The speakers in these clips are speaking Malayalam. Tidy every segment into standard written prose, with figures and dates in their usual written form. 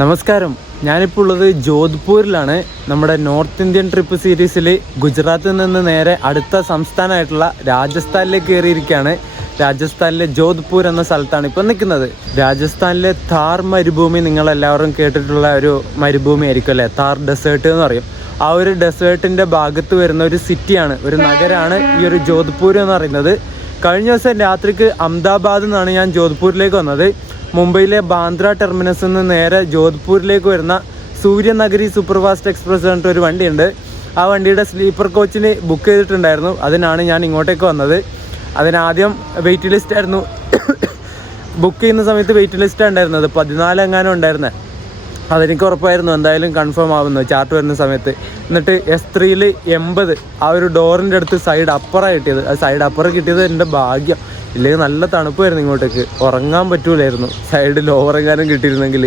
നമസ്കാരം, ഞാനിപ്പോൾ ഉള്ളത് ജോധ്പൂരിലാണ്. നമ്മുടെ നോർത്ത് ഇന്ത്യൻ ട്രിപ്പ് സീരീസിൽ ഗുജറാത്തിൽ നിന്ന് നേരെ അടുത്ത സംസ്ഥാനമായിട്ടുള്ള രാജസ്ഥാനിലേക്ക് കയറിയിരിക്കുകയാണ്. രാജസ്ഥാനിലെ ജോധ്പൂർ എന്ന സ്ഥലത്താണ് ഇപ്പോൾ നിൽക്കുന്നത്. രാജസ്ഥാനിലെ താർ മരുഭൂമി നിങ്ങളെല്ലാവരും കേട്ടിട്ടുള്ള ഒരു മരുഭൂമി ആയിരിക്കും അല്ലേ? താർ ഡെസേർട്ട് എന്ന് പറയും. ആ ഒരു ഡെസേർട്ടിൻ്റെ ഭാഗത്ത് വരുന്ന ഒരു സിറ്റിയാണ്, ഒരു നഗരമാണ് ഈ ഒരു ജോധ്പൂർ എന്ന് പറയുന്നത്. കഴിഞ്ഞ ദിവസം രാത്രിക്ക് അഹമ്മദാബാദിൽ നിന്നാണ് ഞാൻ ജോധ്പൂരിലേക്ക് വന്നത്. മുംബൈയിലെ ബാന്ദ്ര ടെർമിനസിൽ നിന്ന് നേരെ ജോധ്പൂരിലേക്ക് വരുന്ന സൂര്യനഗരി സൂപ്പർ ഫാസ്റ്റ് എക്സ്പ്രസ് പറഞ്ഞിട്ട് ഒരു വണ്ടിയുണ്ട്. ആ വണ്ടിയുടെ സ്ലീപ്പർ കോച്ചിന് ബുക്ക് ചെയ്തിട്ടുണ്ടായിരുന്നു. അതിനാണ് ഞാൻ ഇങ്ങോട്ടേക്ക് വന്നത്. അതിനാദ്യം വെയിറ്റ് ലിസ്റ്റ് ആയിരുന്നു. ബുക്ക് ചെയ്യുന്ന സമയത്ത് വെയിറ്റ് ലിസ്റ്റാണ് ഉണ്ടായിരുന്നത്, 14 എങ്ങാനും ഉണ്ടായിരുന്നത്. അതെനിക്ക് ഉറപ്പായിരുന്നു എന്തായാലും കൺഫേം ആവുന്നു ചാർട്ട് വരുന്ന സമയത്ത്. എന്നിട്ട് S3യിൽ 80 ആ ഒരു ഡോറിൻ്റെ അടുത്ത് സൈഡ് അപ്പറാണ് കിട്ടിയത്. ആ സൈഡ് അപ്പറ കിട്ടിയത് എൻ്റെ ഭാഗ്യം. ഇല്ലെങ്കിൽ നല്ല തണുപ്പായിരുന്നു, ഇങ്ങോട്ടേക്ക് ഉറങ്ങാൻ പറ്റൂലായിരുന്നു. സൈഡ് ലോവറെങ്ങാനും കിട്ടിയിരുന്നെങ്കിൽ.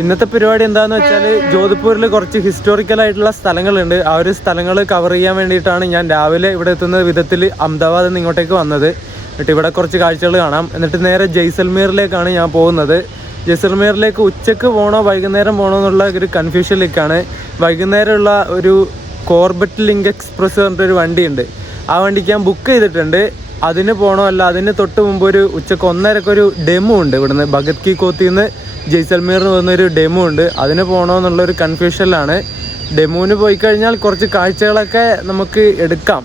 ഇന്നത്തെ പരിപാടി എന്താണെന്ന് വെച്ചാൽ, ജോധ്പൂരിൽ കുറച്ച് ഹിസ്റ്റോറിക്കലായിട്ടുള്ള സ്ഥലങ്ങളുണ്ട്. ആ ഒരു സ്ഥലങ്ങൾ കവർ ചെയ്യാൻ വേണ്ടിയിട്ടാണ് ഞാൻ രാവിലെ ഇവിടെ എത്തുന്ന വിധത്തിൽ അഹമ്മദാബാദിൽ നിന്ന് ഇങ്ങോട്ടേക്ക് വന്നത്. എന്നിട്ട് ഇവിടെ കുറച്ച് കാഴ്ചകൾ കാണാം. എന്നിട്ട് നേരെ ജയ്സൽമീറിലേക്കാണ് ഞാൻ പോകുന്നത്. ജയ്സൽമീറിലേക്ക് ഉച്ചക്ക് പോകണോ വൈകുന്നേരം പോകണോ എന്നുള്ള ഒരു കൺഫ്യൂഷനിലേക്കാണ്. വൈകുന്നേരമുള്ള ഒരു കോർബറ്റ് ലിങ്ക് എക്സ്പ്രസ് പറഞ്ഞിട്ടൊരു വണ്ടിയുണ്ട്. ആ വണ്ടിക്ക് ഞാൻ ബുക്ക് ചെയ്തിട്ടുണ്ട്. അതിന് പോകണോ അല്ല അതിന് തൊട്ട് മുമ്പ് ഒരു ഉച്ചക്ക് 1:30 ഒരു ഡെമോ ഉണ്ട്. ഇവിടുന്ന് ഭഗത് കി കോത്തിയിൽ നിന്ന് ജയ്സൽമീറിന് വന്നൊരു ഡെമോ ഉണ്ട്. അതിന് പോകണോ എന്നുള്ളൊരു കൺഫ്യൂഷനിലാണ്. ഡെമോന് പോയി കഴിഞ്ഞാൽ കുറച്ച് കാഴ്ചകളൊക്കെ നമുക്ക് എടുക്കാം.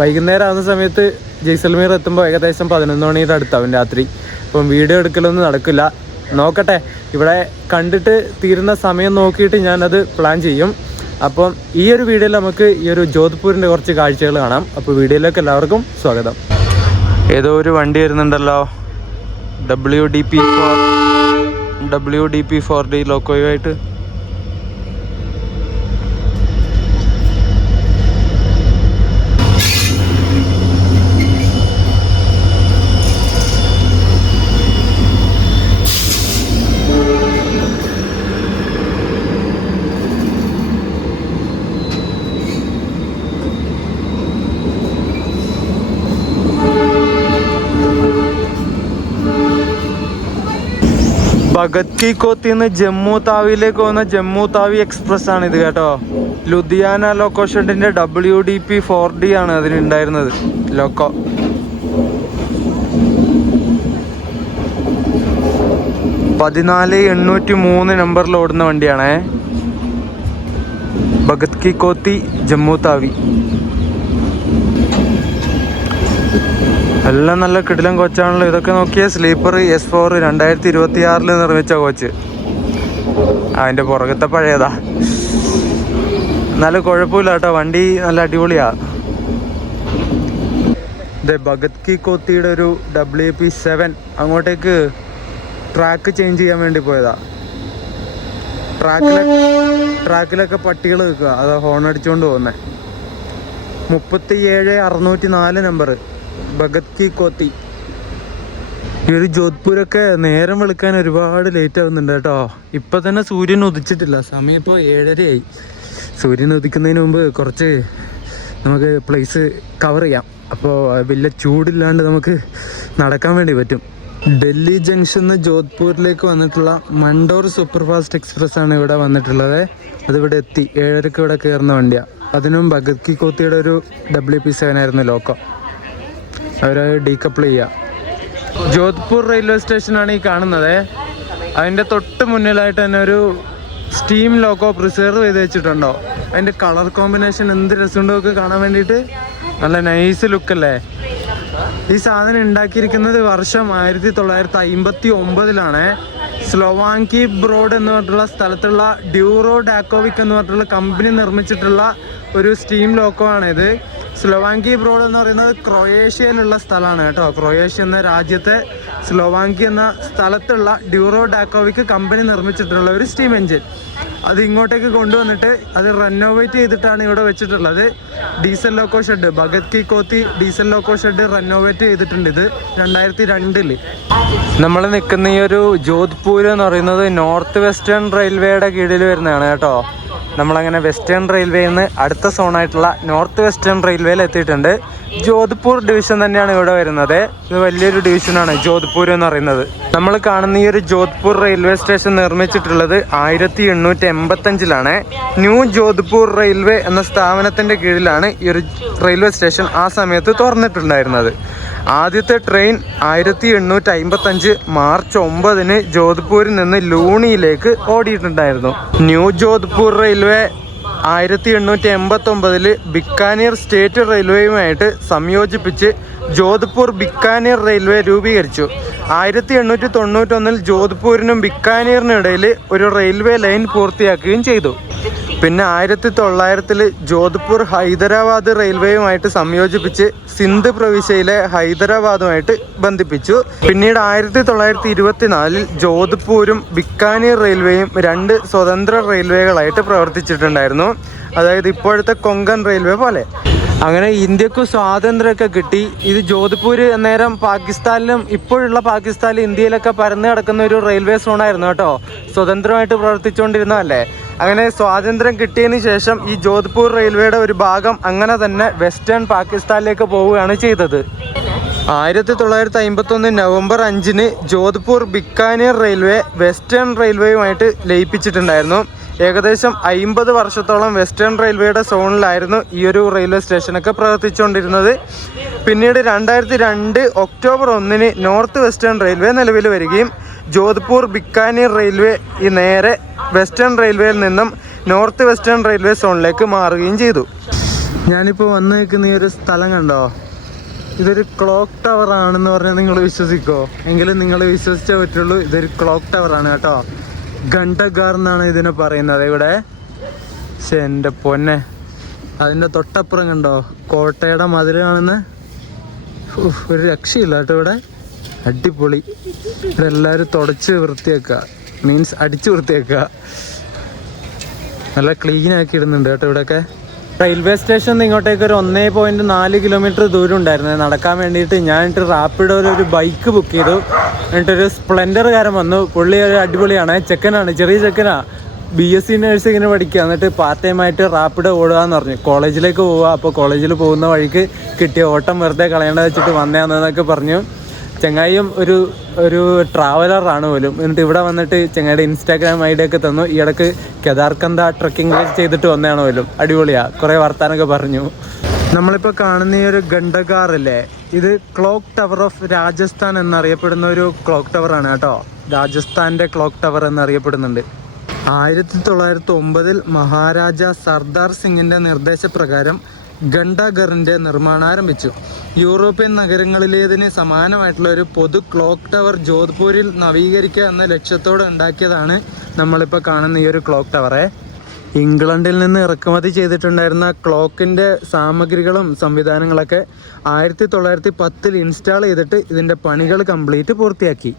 വൈകുന്നേരം ആവുന്ന സമയത്ത് ജയ്സൽമീർ എത്തുമ്പോൾ ഏകദേശം 11 മണിയുടെ അടുത്താവും രാത്രി. അപ്പം വീഡിയോ എടുക്കലൊന്നും നടക്കില്ല. നോക്കട്ടെ, ഇവിടെ കണ്ടിട്ട് തീരുന്ന സമയം നോക്കിയിട്ട് ഞാനത് പ്ലാൻ ചെയ്യും. അപ്പം ഈ ഒരു വീഡിയോയിൽ നമുക്ക് ഈ ഒരു ജോധ്പൂരിൻ്റെ കുറച്ച് കാഴ്ചകൾ കാണാം. അപ്പോൾ വീഡിയോയിലേക്ക് എല്ലാവർക്കും സ്വാഗതം. ഏതോ ഒരു വണ്ടി വരുന്നുണ്ടല്ലോ, WDP4D ലോക്കോയുമായിട്ട്. ഭഗത് കി കോത്തിൽ നിന്ന് ജമ്മു താവിയിലേക്ക് പോകുന്ന ജമ്മു താവി എക്സ്പ്രസ് ആണ് ഇത് കേട്ടോ. ലുധിയാന ലോക്കോ ഷെഡിന്റെ WDP4D ആണ് അതിനുണ്ടായിരുന്നത് ലോക്കോ. (14,803) നമ്പറിൽ ഓടുന്ന വണ്ടിയാണേ. ഭഗത് കി കോത്തി ജമ്മു താവി. എല്ലാം നല്ല കിടിലം കോച്ചാണല്ലോ. ഇതൊക്കെ നോക്കിയ സ്ലീപ്പർ S4 2026 നിർമ്മിച്ച കോച്ച്. അതിൻ്റെ പുറകത്തെ പഴയതാ. നല്ല കുഴപ്പമില്ല കേട്ടോ, വണ്ടി നല്ല അടിപൊളിയാ. ഇത് ഭഗത് കി കോത്തിയുടെ ഒരു WP7 അങ്ങോട്ടേക്ക് ട്രാക്ക് ചേഞ്ച് ചെയ്യാൻ വേണ്ടി പോയതാ. ട്രാക്കിലൊക്കെ പട്ടികൾ നിൽക്കുക, അതാ ഹോൺ അടിച്ചുകൊണ്ട് പോകുന്നത്. 37,604 നമ്പർ ഭഗത് കി കോത്തി. ഈ ഒരു ജോധ്പൂരൊക്കെ നേരം വെളുക്കാൻ ഒരുപാട് ലേറ്റ് ആവുന്നുണ്ട് കേട്ടോ. ഇപ്പം തന്നെ സൂര്യൻ ഉദിച്ചിട്ടില്ല, സമയം ഇപ്പോൾ 7:30 സൂര്യൻ ഉദിക്കുന്നതിന് മുമ്പ് കുറച്ച് നമുക്ക് പ്ലേസ് കവർ ചെയ്യാം. അപ്പോൾ വലിയ ചൂടില്ലാണ്ട് നമുക്ക് നടക്കാൻ വേണ്ടി പറ്റും. ഡൽഹി ജംഗ്ഷനിൽ നിന്ന് ജോധ്പൂരിലേക്ക് വന്നിട്ടുള്ള മണ്ടോർ സൂപ്പർ ഫാസ്റ്റ് എക്സ്പ്രസ് ആണ് ഇവിടെ വന്നിട്ടുള്ളത്. അതിവിടെ എത്തി. 7:30 ഇവിടെ കയറുന്ന വണ്ടിയാണ്. അതിനും ഭഗത് കി കോത്തിയുടെ ഒരു WP7 ആയിരുന്നു ലോക്കോ. അവർ ഡീകപ്പിൾ ചെയ്യുക. ജോധ്പൂർ റെയിൽവേ സ്റ്റേഷനാണ് ഈ കാണുന്നത്. അതിൻ്റെ തൊട്ട് മുന്നിലായിട്ട് തന്നെ ഒരു സ്റ്റീം ലോക്കോ പ്രിസർവ് ചെയ്ത് വെച്ചിട്ടുണ്ടോ. അതിൻ്റെ കളർ കോമ്പിനേഷൻ എന്ത് രസമുണ്ടോ ഒക്കെ കാണാൻ വേണ്ടിയിട്ട്. നല്ല നൈസ് ലുക്കല്ലേ. ഈ സാധനം ഉണ്ടാക്കിയിരിക്കുന്നത് വർഷം 1959 സ്ലോവാങ്കി ബ്രോഡ് എന്ന് പറഞ്ഞിട്ടുള്ള സ്ഥലത്തുള്ള ഡ്യൂറോ ഡാക്കോവിക് എന്ന് പറഞ്ഞിട്ടുള്ള കമ്പനി നിർമ്മിച്ചിട്ടുള്ള ഒരു സ്റ്റീം ലോക്കോ ആണിത്. സ്ലോവാങ്കി ബ്രോഡ് എന്ന് പറയുന്നത് ക്രൊയേഷ്യയിലുള്ള സ്ഥലമാണ് കേട്ടോ. ക്രൊയേഷ്യ എന്ന രാജ്യത്തെ സ്ലോവാങ്കി എന്ന സ്ഥലത്തുള്ള ഡ്യൂറോ ഡാക്കോവിക് കമ്പനി നിർമ്മിച്ചിട്ടുള്ള ഒരു സ്റ്റീം എഞ്ചിൻ. അത് ഇങ്ങോട്ടേക്ക് കൊണ്ടുവന്നിട്ട് അത് റെനോവേറ്റ് ചെയ്തിട്ടാണ് ഇവിടെ വെച്ചിട്ടുള്ളത്. Diesel loco shed, Bhagat ki Kothi diesel loco shed renovate ചെയ്തിട്ടുണ്ട്. ഇത് 2002 നമ്മൾ നിൽക്കുന്ന ഈ ഒരു ജോധ്പൂർ എന്ന് പറയുന്നത് നോർത്ത് വെസ്റ്റേൺ റെയിൽവേയുടെ കീഴിൽ വരുന്നതാണ് കേട്ടോ. നമ്മളങ്ങനെ വെസ്റ്റേൺ റെയിൽവേയിൽ നിന്ന് അടുത്ത സോണായിട്ടുള്ള നോർത്ത് വെസ്റ്റേൺ റെയിൽവേയിൽ എത്തിയിട്ടുണ്ട്. ജോധ്പൂർ ഡിവിഷൻ തന്നെയാണ് ഇവിടെ വരുന്നത്. ഇത് വലിയൊരു ഡിവിഷനാണ് ജോധ്പൂർ എന്ന് പറയുന്നത്. നമ്മൾ കാണുന്ന ഈ ഒരു ജോധ്പൂർ റെയിൽവേ സ്റ്റേഷൻ നിർമ്മിച്ചിട്ടുള്ളത് 1885-ലാണ്. ന്യൂ ജോധ്പൂർ റെയിൽവേ എന്ന സ്ഥാപനത്തിൻ്റെ കീഴിലാണ് ഈ ഒരു റെയിൽവേ സ്റ്റേഷൻ ആ സമയത്ത് തുറന്നിട്ടുണ്ടായിരുന്നത്. ആദ്യത്തെ ട്രെയിൻ 1855 മാർച്ച് 9-ന് ജോധ്പൂരിൽ നിന്ന് ലൂണിയിലേക്ക് ഓടിയിട്ടുണ്ടായിരുന്നു. New Jodhpur railway 1889 Bikaner state റെയിൽവേയുമായിട്ട് സംയോജിപ്പിച്ച് ജോധ്പൂർ ബിക്കാനീർ റെയിൽവേ രൂപീകരിച്ചു. 1891 ജോധ്പൂരിനും ബിക്കാനീറിനും ഇടയിൽ ഒരു റെയിൽവേ ലൈൻ പൂർത്തിയാക്കുകയും ചെയ്തു. പിന്നെ 1900 ജോധ്പൂർ ഹൈദരാബാദ് റെയിൽവേയുമായിട്ട് സംയോജിപ്പിച്ച് സിന്ധ് പ്രവിശ്യയിലെ ഹൈദരാബാദുമായിട്ട് ബന്ധിപ്പിച്ചു. പിന്നീട് 1924 ജോധ്പൂരും ബിക്കാനീർ റെയിൽവേയും 2 സ്വതന്ത്ര റെയിൽവേകളായിട്ട് പ്രവർത്തിച്ചിട്ടുണ്ടായിരുന്നു. അതായത് ഇപ്പോഴത്തെ കൊങ്കൺ റെയിൽവേ പോലെ. അങ്ങനെ ഇന്ത്യക്ക് സ്വാതന്ത്ര്യമൊക്കെ കിട്ടി. ഇത് ജോധ്പൂർ നേരം പാകിസ്ഥാനിലും ഇപ്പോഴുള്ള പാകിസ്ഥാനിലും ഇന്ത്യയിലൊക്കെ പരന്നു കിടക്കുന്ന ഒരു റെയിൽവേ സോണായിരുന്നു കേട്ടോ. സ്വതന്ത്രമായിട്ട് പ്രവർത്തിച്ചുകൊണ്ടിരുന്നതല്ലേ. അങ്ങനെ സ്വാതന്ത്ര്യം കിട്ടിയതിന് ശേഷം ഈ ജോധ്പൂർ റെയിൽവേയുടെ ഒരു ഭാഗം അങ്ങനെ തന്നെ വെസ്റ്റേൺ പാകിസ്ഥാനിലേക്ക് പോവുകയാണ് ചെയ്തത്. 1951 നവംബർ 5-ന് ജോധ്പൂർ ബിക്കാനീർ റെയിൽവേ വെസ്റ്റേൺ റെയിൽവേയുമായിട്ട് ലയിപ്പിച്ചിട്ടുണ്ടായിരുന്നു. ഏകദേശം 50 വർഷത്തോളം വെസ്റ്റേൺ റെയിൽവേയുടെ സോണിലായിരുന്നു ഈ ഒരു റെയിൽവേ സ്റ്റേഷനൊക്കെ പ്രവർത്തിച്ചുകൊണ്ടിരുന്നത്. പിന്നീട് 2002 ഒക്ടോബർ 1-ന് നോർത്ത് വെസ്റ്റേൺ റെയിൽവേ നിലവിൽ വരികയും ജോധ്പൂർ ബിക്കാനീർ റെയിൽവേ ഈ നേരെ വെസ്റ്റേൺ റെയിൽവേയിൽ നിന്നും നോർത്ത് വെസ്റ്റേൺ റെയിൽവേ സോണിലേക്ക് മാറുകയും ചെയ്തു. ഞാനിപ്പോൾ വന്ന് നിൽക്കുന്ന ഈ ഒരു സ്ഥലം കണ്ടോ, ഇതൊരു ക്ലോക്ക് ടവർ ആണെന്ന് പറഞ്ഞാൽ നിങ്ങൾ വിശ്വസിക്കോ? എങ്കിലും നിങ്ങൾ വിശ്വസിച്ചേ പറ്റുള്ളൂ. ഇതൊരു ക്ലോക്ക് ടവറാണ് കേട്ടോ. ഘണ്ടഗാർ എന്നാണ് ഇതിനെ പറയുന്നത് ഇവിടെ. പക്ഷെ എൻ്റെ പൊന്നെ, അതിൻ്റെ തൊട്ടപ്പുറം കണ്ടോ കോട്ടയുടെ മതിൽ കാണുന്ന ഒരു രക്ഷയില്ല കേട്ടോ ഇവിടെ. അടിപൊളി. ഇവിടെ എല്ലാവരും തുടച്ച് വൃത്തിയാക്കുക, മീൻസ് അടിച്ച് വൃത്തിയാക്കുക. നല്ല ക്ലീൻ ആക്കി ഇടുന്നുണ്ട് കേട്ടോ ഇവിടെയൊക്കെ. റെയിൽവേ സ്റ്റേഷൻ ഇങ്ങോട്ടേക്ക് ഒരു 1.4 കിലോമീറ്റർ ദൂരം ഉണ്ടായിരുന്നു നടക്കാൻ വേണ്ടിയിട്ട്. ഞാനിട്ട് റാപ്പിഡോയിൽ ഒരു ബൈക്ക് ബുക്ക് ചെയ്തു. എന്നിട്ടൊരു സ്പ്ലെൻഡർകാരൻ വന്നു. പുള്ളി ഒരു അടിപൊളിയാണ്, ചെക്കനാണ്, ചെറിയ ചെക്കനാ. BSc നഴ്സിങ്ങിന് പഠിക്കുക. എന്നിട്ട് പാർട്ട് ടൈം ആയിട്ട് റാപ്പിഡോ ഓടുകയെന്ന് പറഞ്ഞു. കോളേജിലേക്ക് പോവുക. അപ്പോൾ കോളേജിൽ പോകുന്ന വഴിക്ക് കിട്ടിയ ഓട്ടം വെറുതെ കളയേണ്ട വെച്ചിട്ട് വന്നതാണെന്നൊക്കെ പറഞ്ഞു. ചങ്ങായിയും ഒരു ട്രാവലറാണ് പോലും. എന്നിട്ട് ഇവിടെ വന്നിട്ട് ചങ്ങായിയുടെ ഇൻസ്റ്റാഗ്രാം ID ഒക്കെ തന്നു. ഈ ഇടയ്ക്ക് കേദാർകന്ത ട്രക്കിംഗ് ചെയ്തിട്ട് വന്നതാണ് പോലും. അടിപൊളിയാണ്. കുറേ വർത്താനൊക്കെ പറഞ്ഞു. നമ്മളിപ്പോൾ കാണുന്ന ഈ ഒരു ഘണ്ടഗാർ ഇല്ലേ, ഇത് ക്ലോക്ക് ടവർ ഓഫ് രാജസ്ഥാൻ എന്നറിയപ്പെടുന്ന ഒരു ക്ലോക്ക് ടവറാണ് കേട്ടോ. രാജസ്ഥാൻ്റെ ക്ലോക്ക് ടവർ എന്നറിയപ്പെടുന്നുണ്ട്. 1909 മഹാരാജ സർദാർ സിംഗിൻ്റെ നിർദ്ദേശപ്രകാരം ഘണ്ടഗറിൻ്റെ നിർമ്മാണം ആരംഭിച്ചു. യൂറോപ്യൻ നഗരങ്ങളിലേതിന് സമാനമായിട്ടുള്ള ഒരു പൊതു ക്ലോക്ക് ടവർ ജോധ്പൂരിൽ നവീകരിക്കുക എന്ന ലക്ഷ്യത്തോടെ ഉണ്ടാക്കിയതാണ് നമ്മളിപ്പോൾ കാണുന്ന ഈ ഒരു ക്ലോക്ക് ടവറെ. ഇംഗ്ലണ്ടിൽ നിന്ന് ഇറക്കുമതി ചെയ്തിട്ടുണ്ടായിരുന്ന ക്ലോക്കിൻ്റെ സാമഗ്രികളും സംവിധാനങ്ങളൊക്കെ 1910 ഇൻസ്റ്റാൾ ചെയ്തിട്ട് ഇതിൻ്റെ പണികൾ കംപ്ലീറ്റ് പൂർത്തിയാക്കി.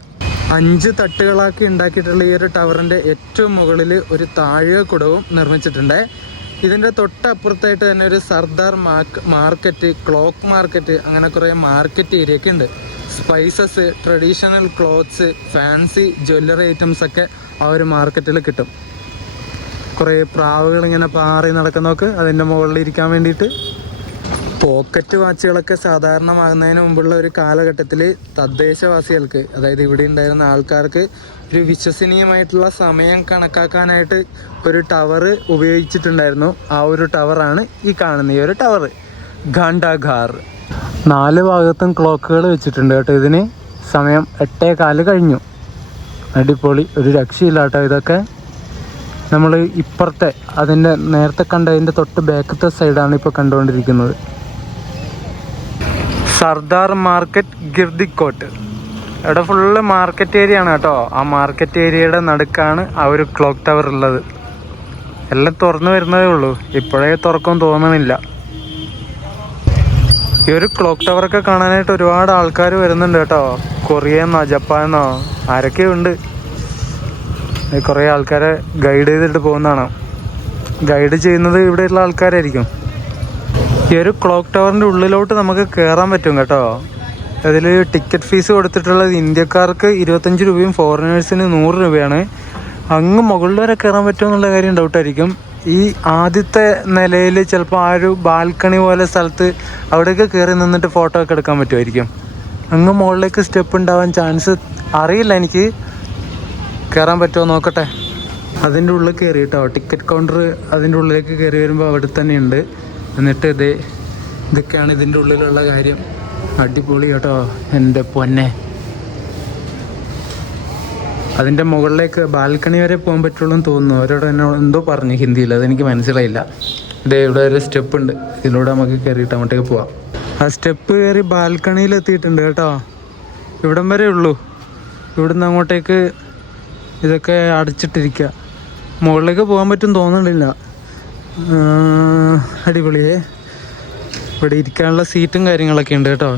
5 തട്ടുകളാക്കി ഉണ്ടാക്കിയിട്ടുള്ള ഈ ഒരു ടവറിൻ്റെ ഏറ്റവും മുകളിൽ ഒരു താഴികക്കുടവും നിർമ്മിച്ചിട്ടുണ്ട്. ഇതിൻ്റെ തൊട്ടപ്പുറത്തായിട്ട് തന്നെ ഒരു സർദാർ മാർക്കറ്റ്, ക്ലോക്ക് മാർക്കറ്റ്, അങ്ങനെ കുറേ മാർക്കറ്റ് ഏരിയ ഒക്കെ ഉണ്ട്. Spices, traditional clothes, fancy jewellery items ഒക്കെ ആ ഒരു മാർക്കറ്റിൽ കിട്ടും. കുറേ പ്രാവുകൾ ഇങ്ങനെ പാറി നടക്കുന്നതൊക്കെ അതിൻ്റെ മുകളിൽ ഇരിക്കാൻ വേണ്ടിയിട്ട്. പോക്കറ്റ് വാച്ചുകളൊക്കെ സാധാരണമാകുന്നതിന് മുമ്പുള്ള ഒരു കാലഘട്ടത്തിൽ തദ്ദേശവാസികൾക്ക്, അതായത് ഇവിടെ ഉണ്ടായിരുന്ന ആൾക്കാർക്ക് ഒരു വിശ്വസനീയമായിട്ടുള്ള സമയം കണക്കാക്കാനായിട്ട് ഒരു ടവർ ഉപയോഗിച്ചിട്ടുണ്ടായിരുന്നു. ആ ഒരു ടവറാണ് ഈ കാണുന്ന ഈ ഒരു ടവർ, ഘണ്ടഗാർ. 4 ഭാഗത്തും ക്ലോക്കുകൾ വെച്ചിട്ടുണ്ട് കേട്ടോ. ഇതിന് സമയം 8:15 കഴിഞ്ഞു. അടിപൊളി, ഒരു രക്ഷയില്ല കേട്ടോ. ഇതൊക്കെ നമ്മൾ ഇപ്പുറത്തെ അതിൻ്റെ നേരത്തെ കണ്ടതിൻ്റെ തൊട്ട് ബാക്കത്തെ സൈഡാണ് ഇപ്പോൾ കണ്ടുകൊണ്ടിരിക്കുന്നത്. സർദാർ മാർക്കറ്റ്, ഗിർദിക്കോട്ട്. ഇവിടെ ഫുള്ള് മാർക്കറ്റ് ഏരിയ ആണ് കേട്ടോ. ആ മാർക്കറ്റ് ഏരിയയുടെ നടുക്കാണ് ആ ഒരു ക്ലോക്ക് ടവർ ഉള്ളത്. എല്ലാം തുറന്നു വരുന്നതേ ഉള്ളൂ, ഇപ്പോഴേ തുറക്കും തോന്നണില്ല. ഈ ഒരു ക്ലോക്ക് ടവറൊക്കെ കാണാനായിട്ട് ഒരുപാട് ആൾക്കാർ വരുന്നുണ്ട് കേട്ടോ. കൊറിയെന്നോ ജപ്പാനെന്നോ ആരൊക്കെയോ ഉണ്ട്. കുറേ ആൾക്കാരെ ഗൈഡ് ചെയ്തിട്ട് പോകുന്നതാണ്. ഗൈഡ് ചെയ്യുന്നത് ഇവിടെയുള്ള ആൾക്കാരായിരിക്കും. ഈ ഒരു ക്ലോക്ക് ടവറിൻ്റെ ഉള്ളിലോട്ട് നമുക്ക് കയറാൻ പറ്റും കേട്ടോ. അതിൽ ടിക്കറ്റ് ഫീസ് കൊടുത്തിട്ടുള്ളത് ഇന്ത്യക്കാർക്ക് 25 രൂപയും ഫോറിനേഴ്സിന് 100 രൂപയാണ്. അങ്ങ് മുകളിൽ വരെ കയറാൻ പറ്റുമെന്നുള്ള കാര്യം ഡൗട്ടായിരിക്കും. ഈ ആദ്യത്തെ നിലയിൽ ചിലപ്പോൾ ആ ഒരു ബാൽക്കണി പോലെ സ്ഥലത്ത് അവിടെയൊക്കെ കയറി നിന്നിട്ട് ഫോട്ടോ ഒക്കെ എടുക്കാൻ പറ്റുമായിരിക്കും. അങ്ങ് മുകളിലേക്ക് സ്റ്റെപ്പ് ഉണ്ടാവാൻ ചാൻസ് അറിയില്ല, എനിക്ക് കയറാൻ പറ്റുമോ നോക്കട്ടെ. അതിൻ്റെ ഉള്ളിൽ കയറി കേട്ടോ, ടിക്കറ്റ് കൗണ്ടർ അതിൻ്റെ ഉള്ളിലേക്ക് കയറി വരുമ്പോൾ അവിടെ തന്നെയുണ്ട്. എന്നിട്ട് ഇതൊക്കെയാണ് ഇതിൻ്റെ ഉള്ളിലുള്ള കാര്യം. അടിപൊളി കേട്ടോ എൻ്റെ പൊന്നെ. അതിൻ്റെ മുകളിലേക്ക് ബാൽക്കണി വരെ പോകാൻ പറ്റുള്ളൂ എന്ന് തോന്നുന്നു. അവരോട് എന്നോട് എന്തോ പറഞ്ഞു ഹിന്ദിയിൽ, അതെനിക്ക് മനസ്സിലായില്ല. ഇവിടെ ഒരു സ്റ്റെപ്പ് ഉണ്ട്, ഇതിലൂടെ നമുക്ക് കയറിയിട്ട് അങ്ങോട്ടേക്ക് പോവാം. ആ സ്റ്റെപ്പ് കയറി ബാൽക്കണിയിൽ എത്തിയിട്ടുണ്ട് കേട്ടോ. ഇവിടം വരെ ഉള്ളൂ. ഇവിടുന്ന് അങ്ങോട്ടേക്ക് ഇതൊക്കെ അടച്ചിട്ടിരിക്കുക. മുകളിലേക്ക് പോകാൻ പറ്റും തോന്നുന്നില്ല. അടിപൊളിയേ. ഇവിടെ ഇരിക്കാനുള്ള സീറ്റും കാര്യങ്ങളൊക്കെ ഉണ്ട് കേട്ടോ.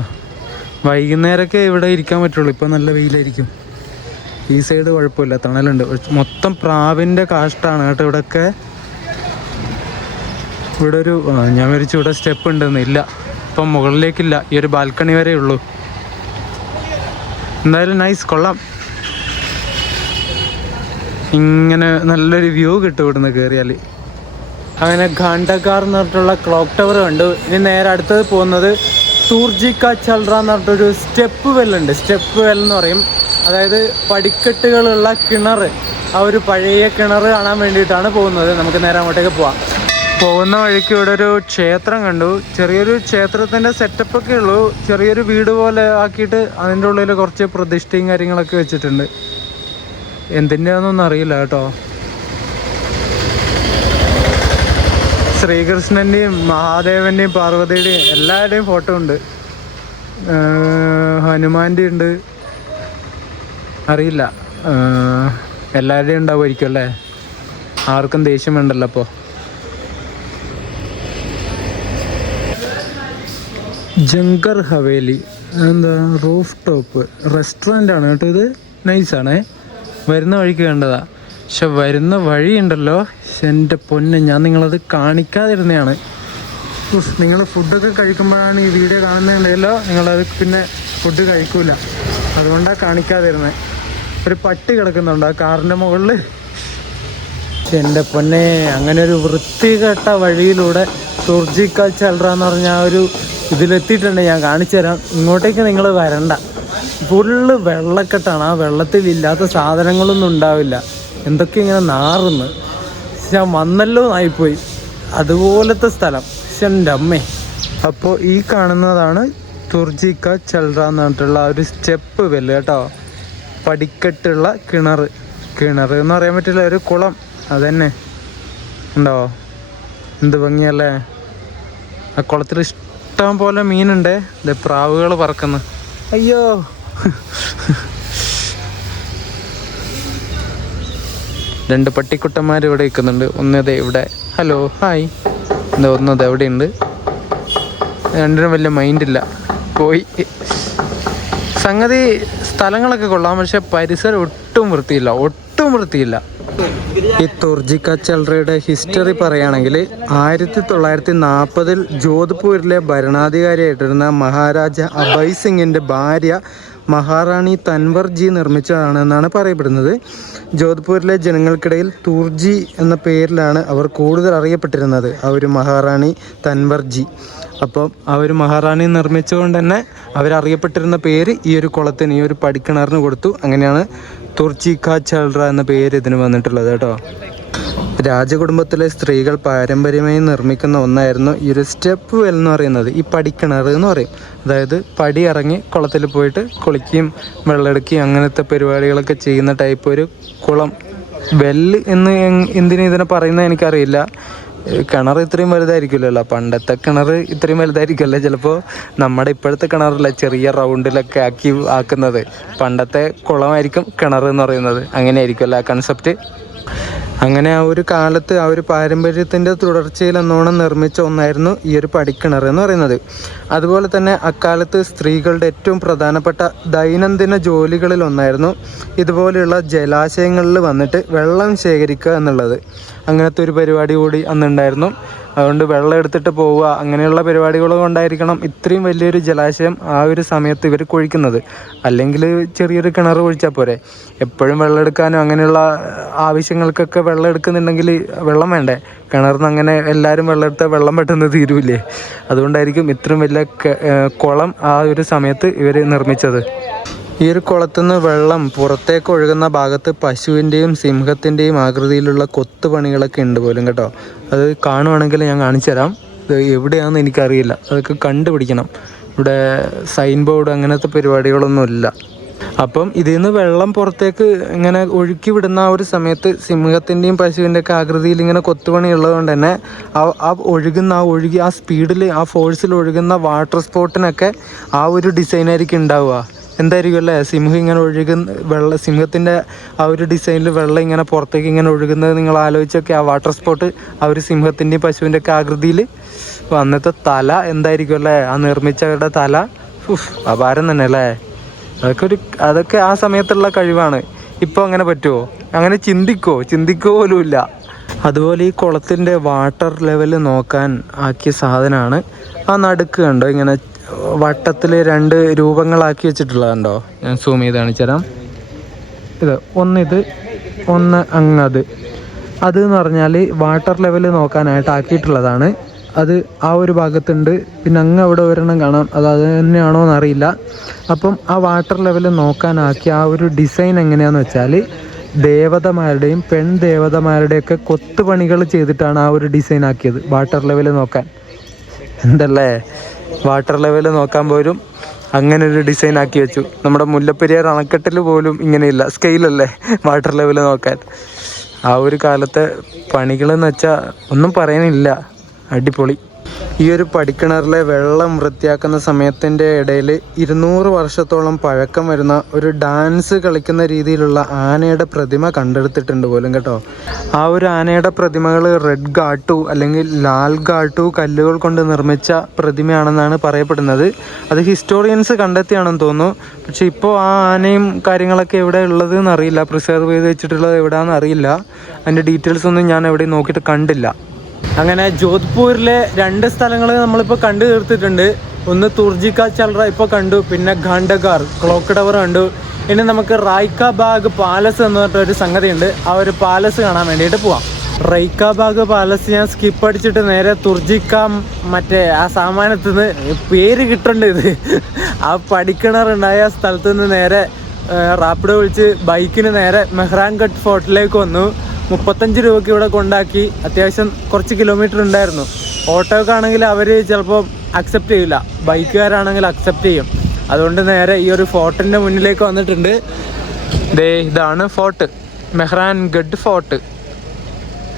വൈകുന്നേരമൊക്കെ ഇവിടെ ഇരിക്കാൻ പറ്റുള്ളൂ, ഇപ്പോൾ നല്ല വെയിലായിരിക്കും. ഈ സൈഡ് കുഴപ്പമില്ല, തണലുണ്ട്. മൊത്തം പ്രാവിൻ്റെ കാഷ്ടാണ് കേട്ടോ ഇവിടെയൊക്കെ. ഇവിടെ ഒരു ഞാൻ വിചാരിച്ചു ഇവിടെ സ്റ്റെപ്പ് ഉണ്ടെന്ന്. ഇല്ല, ഇപ്പം മുകളിലേക്കില്ല, ഈ ഒരു ബാൽക്കണി വരെ ഉള്ളൂ. എന്തായാലും നൈസ്, കൊള്ളാം. ഇങ്ങനെ നല്ലൊരു വ്യൂ കിട്ടും ഇവിടുന്ന് കയറിയാൽ. അങ്ങനെ ഘാണ്ടക്കാർ എന്ന് പറഞ്ഞിട്ടുള്ള ക്ലോക്ക് ടവർ കണ്ടു. ഇനി നേരെ അടുത്തത് പോകുന്നത് തൂർജി കാ ചൽറ എന്ന് പറഞ്ഞിട്ടൊരു സ്റ്റെപ്പ് വെല്ലുണ്ട്. സ്റ്റെപ്പ് വെൽ എന്ന് പറയും, അതായത് പടിക്കെട്ടുകളുള്ള കിണർ. ആ ഒരു പഴയ കിണർ കാണാൻ വേണ്ടിയിട്ടാണ് പോകുന്നത്. നമുക്ക് നേരെ അങ്ങോട്ടേക്ക് പോവാം. പോകുന്ന വഴിക്ക് ഇവിടെ ഒരു ക്ഷേത്രം കണ്ടു. ചെറിയൊരു ക്ഷേത്രത്തിൻ്റെ സെറ്റപ്പൊക്കെ ഉള്ളൂ. ചെറിയൊരു വീട് പോലെ ആക്കിയിട്ട് അതിൻ്റെ ഉള്ളിൽ കുറച്ച് പ്രതിഷ്ഠയും കാര്യങ്ങളൊക്കെ വെച്ചിട്ടുണ്ട്. എന്തിൻ്റെയാണെന്നൊന്നും അറിയില്ല കേട്ടോ. ശ്രീകൃഷ്ണൻ്റെയും മഹാദേവൻ്റെയും പാർവതിയുടെയും എല്ലാവരുടെയും ഫോട്ടോ ഉണ്ട്. ഹനുമാൻ്റെ ഉണ്ട്, അറിയില്ല. എല്ലാവരുടെയും ഉണ്ടാവുമായിരിക്കും അല്ലേ. ആർക്കും ദേഷ്യം വേണ്ടല്ലോ. അപ്പോൾ ജങ്കർ ഹവേലി എന്താ റൂഫ് ടോപ്പ് റെസ്റ്റോറൻ്റ് ആണ് കേട്ടോ. ഇത് നൈസാണേ, വരുന്ന വഴിക്ക് കണ്ടതാ. പക്ഷെ വരുന്ന വഴിയുണ്ടല്ലോ എൻ്റെ പൊന്നെ, ഞാൻ നിങ്ങളത് കാണിക്കാതിരുന്നതാണ്. നിങ്ങൾ ഫുഡൊക്കെ കഴിക്കുമ്പോഴാണ് ഈ വീഡിയോ കാണുന്നുണ്ടല്ലോ, നിങ്ങളത് പിന്നെ ഫുഡ് കഴിക്കൂല. അതുകൊണ്ടാണ് കാണിക്കാതിരുന്നത്. ഒരു പട്ടി കിടക്കുന്നുണ്ട് ആ കാറിൻ്റെ മുകളിൽ. എൻ്റെ പൊന്നെ, അങ്ങനെ ഒരു വൃത്തികെട്ട വഴിയിലൂടെ തുർജി കാ ചൽറ എന്ന് പറഞ്ഞ ആ ഒരു ഇതിലെത്തിയിട്ടുണ്ട്. ഞാൻ കാണിച്ചു തരാം. ഇങ്ങോട്ടേക്ക് നിങ്ങൾ വരണ്ട. ഫുള്ള് വെള്ളക്കെട്ടാണ്. ആ വെള്ളത്തിൽ ഇല്ലാത്ത സാധനങ്ങളൊന്നും ഉണ്ടാവില്ല. എന്തൊക്കെ ഇങ്ങനെ നാറുന്നു. ഞാൻ വന്നല്ലോ ആയിപ്പോയി. അതുപോലത്തെ സ്ഥലം. എൻ്റെ അമ്മേ. അപ്പോൾ ഈ കാണുന്നതാണ് തുർജി കാ ചൽറ എന്ന് പറഞ്ഞിട്ടുള്ള ഒരു സ്റ്റെപ്പ് വെല്ല് കേട്ടോ. പടിക്കെട്ടുള്ള കിണർ എന്ന് പറയാൻ പറ്റില്ല, ഒരു കുളം. അതന്നെ ഉണ്ടോ, എന്ത് ഭംഗിയല്ലേ. ആ കുളത്തിൽ ഇഷ്ടം പോലെ മീനുണ്ട്. ഇത് പ്രാവുകൾ പറക്കുന്നു. അയ്യോ, രണ്ട് പട്ടിക്കുട്ടന്മാർ ഇവിടെ നിൽക്കുന്നുണ്ട്. ഒന്നതേ ഇവിടെ, ഹലോ ഹായ്. എന്താ ഒന്നത് എവിടെയുണ്ട്. രണ്ടിനും വലിയ മൈൻഡില്ല, പോയി. സംഗതി സ്ഥലങ്ങളൊക്കെ കൊള്ളാം, പക്ഷെ പരിസരം ഒട്ടും വൃത്തിയില്ല. ഈ തുർജി കാ ചൽറയുടെ ഹിസ്റ്ററി പറയുകയാണെങ്കിൽ 1940 ജോധ്പൂരിലെ ഭരണാധികാരിയായിട്ടിരുന്ന മഹാരാജ അഭയ് സിംഗിൻ്റെ ഭാര്യ മഹാറാണി തൻവർജി നിർമ്മിച്ചതാണെന്നാണ് പറയപ്പെടുന്നത്. ജോധ്പൂരിലെ ജനങ്ങൾക്കിടയിൽ തുർജി എന്ന പേരിലാണ് അവർ കൂടുതൽ അറിയപ്പെട്ടിരുന്നത്, ആ ഒരു മഹാറാണി തൻവർജി. അപ്പം ആ ഒരു മഹാറാണി നിർമ്മിച്ചുകൊണ്ട് തന്നെ അവരറിയപ്പെട്ടിരുന്ന പേര് ഈ ഒരു കുളത്തിന്, ഈ ഒരു പടിക്കിണറിന് കൊടുത്തു. അങ്ങനെയാണ് തുർജി കാ ചൽറ എന്ന പേര് ഇതിന് വന്നിട്ടുള്ളത് കേട്ടോ. രാജകുടുംബത്തിലെ സ്ത്രീകൾ പാരമ്പര്യമായി നിർമ്മിക്കുന്ന ഒന്നായിരുന്നു ഈ ഒരു സ്റ്റെപ്പ് വെൽ എന്ന് പറയുന്നത്. ഈ പടിക്കിണർ എന്ന് പറയും. അതായത് പടി ഇറങ്ങി കുളത്തിൽ പോയിട്ട് കുളിക്കുകയും വെള്ളമെടുക്കുകയും അങ്ങനത്തെ പരിപാടികളൊക്കെ ചെയ്യുന്ന ടൈപ്പ് ഒരു കുളം. വെല്ല് എന്ന് എന്തിനാ ഇതിനെ പറയുന്നത് എനിക്കറിയില്ല. കിണർ ഇത്രയും വലുതായിരിക്കില്ലല്ലോ. പണ്ടത്തെ കിണർ ഇത്രയും വലുതായിരിക്കുമല്ലോ. ചിലപ്പോൾ നമ്മുടെ ഇപ്പോഴത്തെ കിണറില്ല ചെറിയ റൗണ്ടിലൊക്കെ ആക്കുന്നത്. പണ്ടത്തെ കുളമായിരിക്കും കിണർ എന്ന് പറയുന്നത്. അങ്ങനെ ആയിരിക്കുമല്ലോ ആ കൺസെപ്റ്റ്. അങ്ങനെ ആ ഒരു കാലത്ത് ആ ഒരു പാരമ്പര്യത്തിൻ്റെ തുടർച്ചയിൽ എന്നോണം നിർമ്മിച്ച ഒന്നായിരുന്നു ഈ ഒരു പടിക്കിണർ എന്ന് പറയുന്നത്. അതുപോലെ തന്നെ അക്കാലത്ത് സ്ത്രീകളുടെ ഏറ്റവും പ്രധാനപ്പെട്ട ദൈനംദിന ജോലികളിൽ ഒന്നായിരുന്നു ഇതുപോലെയുള്ള ജലാശയങ്ങളിൽ വന്നിട്ട് വെള്ളം ശേഖരിക്കുക എന്നുള്ളത്. അങ്ങനത്തെ ഒരു പരിപാടി കൂടി അന്നുണ്ടായിരുന്നു. അതുകൊണ്ട് വെള്ളം എടുത്തിട്ട് പോവുക, അങ്ങനെയുള്ള പരിപാടികൾ കൊണ്ടായിരിക്കണം ഇത്രയും വലിയൊരു ജലാശയം ആ ഒരു സമയത്ത് ഇവർ കുഴിക്കുന്നത്. അല്ലെങ്കിൽ ചെറിയൊരു കിണർ കുഴിച്ചാൽ പോരെ. എപ്പോഴും വെള്ളം എടുക്കാനും അങ്ങനെയുള്ള ആവശ്യങ്ങൾക്കൊക്കെ വെള്ളം എടുക്കുന്നുണ്ടെങ്കിൽ വെള്ളം വേണ്ടേ? കിണറിൽ നിന്ന് അങ്ങനെ എല്ലാവരും വെള്ളം എടുത്താൽ വെള്ളം പെട്ടെന്ന് തീരൂലേ. അതുകൊണ്ടായിരിക്കും ഇത്രയും വലിയ കുളം ആ ഒരു സമയത്ത് ഇവർ നിർമ്മിച്ചത്. ഈ ഒരു കുളത്തുനിന്ന് വെള്ളം പുറത്തേക്ക് ഒഴുകുന്ന ഭാഗത്ത് പശുവിൻ്റെയും സിംഹത്തിൻ്റെയും ആകൃതിയിലുള്ള കൊത്തുപണികളൊക്കെ ഉണ്ട് പോലും കേട്ടോ. അത് കാണുവാണെങ്കിൽ ഞാൻ കാണിച്ചു തരാം. ഇത് എവിടെയാണെന്ന് എനിക്കറിയില്ല, അതൊക്കെ കണ്ടുപിടിക്കണം. ഇവിടെ സൈൻ ബോർഡ് അങ്ങനത്തെ പരിപാടികളൊന്നുമില്ല. അപ്പം ഇതിൽ നിന്ന് വെള്ളം പുറത്തേക്ക് ഇങ്ങനെ ഒഴുക്കി വിടുന്ന ആ ഒരു സമയത്ത് സിംഹത്തിൻ്റെയും പശുവിൻ്റെയൊക്കെ ആകൃതിയിൽ ഇങ്ങനെ കൊത്തുപണി ഉള്ളതുകൊണ്ട് തന്നെ ആ സ്പീഡിൽ ആ ഫോഴ്സിൽ ഒഴുകുന്ന വാട്ടർ സ്പോട്ടിനൊക്കെ ആ ഒരു ഡിസൈനായിരിക്കും ഉണ്ടാവുക. എന്തായിരിക്കും അല്ലേ? സിംഹം ഇങ്ങനെ സിംഹത്തിൻ്റെ ആ ഒരു ഡിസൈനിൽ വെള്ളം ഇങ്ങനെ പുറത്തേക്ക് ഇങ്ങനെ ഒഴുകുന്നത് നിങ്ങൾ ആലോചിച്ചൊക്കെ. ആ വാട്ടർ സ്പോട്ട് ആ ഒരു സിംഹത്തിൻ്റെയും പശുവിൻ്റെയൊക്കെ ആകൃതിയിൽ. അപ്പോൾ അന്നത്തെ തല എന്തായിരിക്കും അല്ലേ? ആ നിർമ്മിച്ചവരുടെ തല അപാരം തന്നെ അല്ലേ? അതൊക്കെ ആ സമയത്തുള്ള കഴിവാണ്. ഇപ്പോൾ അങ്ങനെ പറ്റുമോ? അങ്ങനെ ചിന്തിക്കോ പോലും ഇല്ല. അതുപോലെ ഈ കുളത്തിൻ്റെ വാട്ടർ ലെവൽ നോക്കാൻ ആക്കിയ സാധനമാണ് ആ നടുക്ക് കണ്ടോ, ഇങ്ങനെ വട്ടത്തിൽ 2 രൂപങ്ങളാക്കി വെച്ചിട്ടുള്ളതുണ്ടോ? ഞാൻ സൂം ചെയ്ത് കാണിച്ചു തരാം. ഒന്ന് അങ്ങത്. അതെന്ന് പറഞ്ഞാൽ വാട്ടർ ലെവൽ നോക്കാനായിട്ട് ആക്കിയിട്ടുള്ളതാണ്. അത് ആ ഒരു ഭാഗത്തുണ്ട്. പിന്നെ അങ്ങ് അവിടെ ഒരെണ്ണം കാണാം, അത് തന്നെയാണോ എന്നറിയില്ല. അപ്പം ആ വാട്ടർ ലെവൽ നോക്കാനാക്കിയ ആ ഒരു ഡിസൈൻ എങ്ങനെയാണെന്ന് വെച്ചാൽ ദേവതമാരുടെയും പെൺദേവതമാരുടെയൊക്കെ കൊത്തുപണികൾ ചെയ്തിട്ടാണ് ആ ഒരു ഡിസൈൻ ആക്കിയത് വാട്ടർ ലെവൽ നോക്കാൻ. എന്തല്ലേ, വാട്ടർ ലെവൽ നോക്കാൻ പോലും അങ്ങനെ ഒരു ഡിസൈൻ ആക്കി വെച്ചു. നമ്മുടെ മുല്ലപ്പെരിയാർ അണക്കെട്ടിൽ പോലും ഇങ്ങനെയില്ല, സ്കെയിലല്ലേ വാട്ടർ ലെവൽ നോക്കാൻ. ആ ഒരു കാലത്തെ പണികളെന്ന് വെച്ചാൽ ഒന്നും പറയാനില്ല, അടിപൊളി. ഈ ഒരു പടിക്കിണറിലെ വെള്ളം വൃത്തിയാക്കുന്ന സമയത്തിൻ്റെ ഇടയിൽ 200 വർഷത്തോളം പഴക്കം വരുന്ന ഒരു ഡാൻസ് കളിക്കുന്ന രീതിയിലുള്ള ആനയുടെ പ്രതിമ കണ്ടെടുത്തിട്ടുണ്ട് പോലും കേട്ടോ. ആ ഒരു ആനയുടെ പ്രതിമകൾ റെഡ് ഗാട്ടു അല്ലെങ്കിൽ ലാൽ ഗാട്ടു കല്ലുകൾ കൊണ്ട് നിർമ്മിച്ച പ്രതിമയാണെന്നാണ് പറയപ്പെടുന്നത്. അത് ഹിസ്റ്റോറിയൻസ് കണ്ടെത്തിയാണെന്ന് തോന്നുന്നു. പക്ഷെ ഇപ്പോൾ ആ ആനയും കാര്യങ്ങളൊക്കെ എവിടെ ഉള്ളത് എന്നറിയില്ല, പ്രിസർവ് ചെയ്ത് വെച്ചിട്ടുള്ളത് എവിടെയാണെന്ന് അറിയില്ല. അതിൻ്റെ ഡീറ്റെയിൽസ് ഒന്നും ഞാൻ എവിടെയും നോക്കിയിട്ട് കണ്ടില്ല. അങ്ങനെ ജോധ്പൂരിലെ 2 സ്ഥലങ്ങൾ നമ്മളിപ്പോൾ കണ്ടു തീർത്തിട്ടുണ്ട്. ഒന്ന് തുർജി കാ ചൽറ ഇപ്പോൾ കണ്ടു, പിന്നെ ഖാണ്ടഗാർ ക്ലോക്ക് ടവർ കണ്ടു. ഇനി നമുക്ക് റായ്ക്ക ബാഗ് പാലസ് എന്ന് പറഞ്ഞിട്ടൊരു സംഗതിയുണ്ട്, ആ ഒരു പാലസ് കാണാൻ വേണ്ടിയിട്ട് പോവാം. റൈക്ക ബാഗ് പാലസ് ഞാൻ സ്കിപ്പ് അടിച്ചിട്ട് നേരെ തുർജിക്ക മറ്റേ ആ സാമാനത്ത് നിന്ന് പേര് കിട്ടണ്ട് ഇത് ആ പടിക്കിണറുണ്ടായ സ്ഥലത്ത് നിന്ന് നേരെ റാപ്പിഡോ വിളിച്ച് ബൈക്കിന് നേരെ മെഹ്റാൻഗഡ് ഫോർട്ടിലേക്ക് വന്നു. 35 രൂപയ്ക്ക് ഇവിടെ കൊണ്ടാക്കി. അത്യാവശ്യം കുറച്ച് കിലോമീറ്റർ ഉണ്ടായിരുന്നു. ഓട്ടോക്കാണെങ്കിൽ അവർ ചിലപ്പോൾ അക്സെപ്റ്റ് ചെയ്യില്ല, ബൈക്കുകാരാണെങ്കിൽ അക്സെപ്റ്റ് ചെയ്യും. അതുകൊണ്ട് നേരെ ഈ ഒരു ഫോർട്ടിൻ്റെ മുന്നിലേക്ക് വന്നിട്ടുണ്ട്. ഇതാണ് ഫോർട്ട്, മെഹ്റാൻഗഡ് ഫോർട്ട്.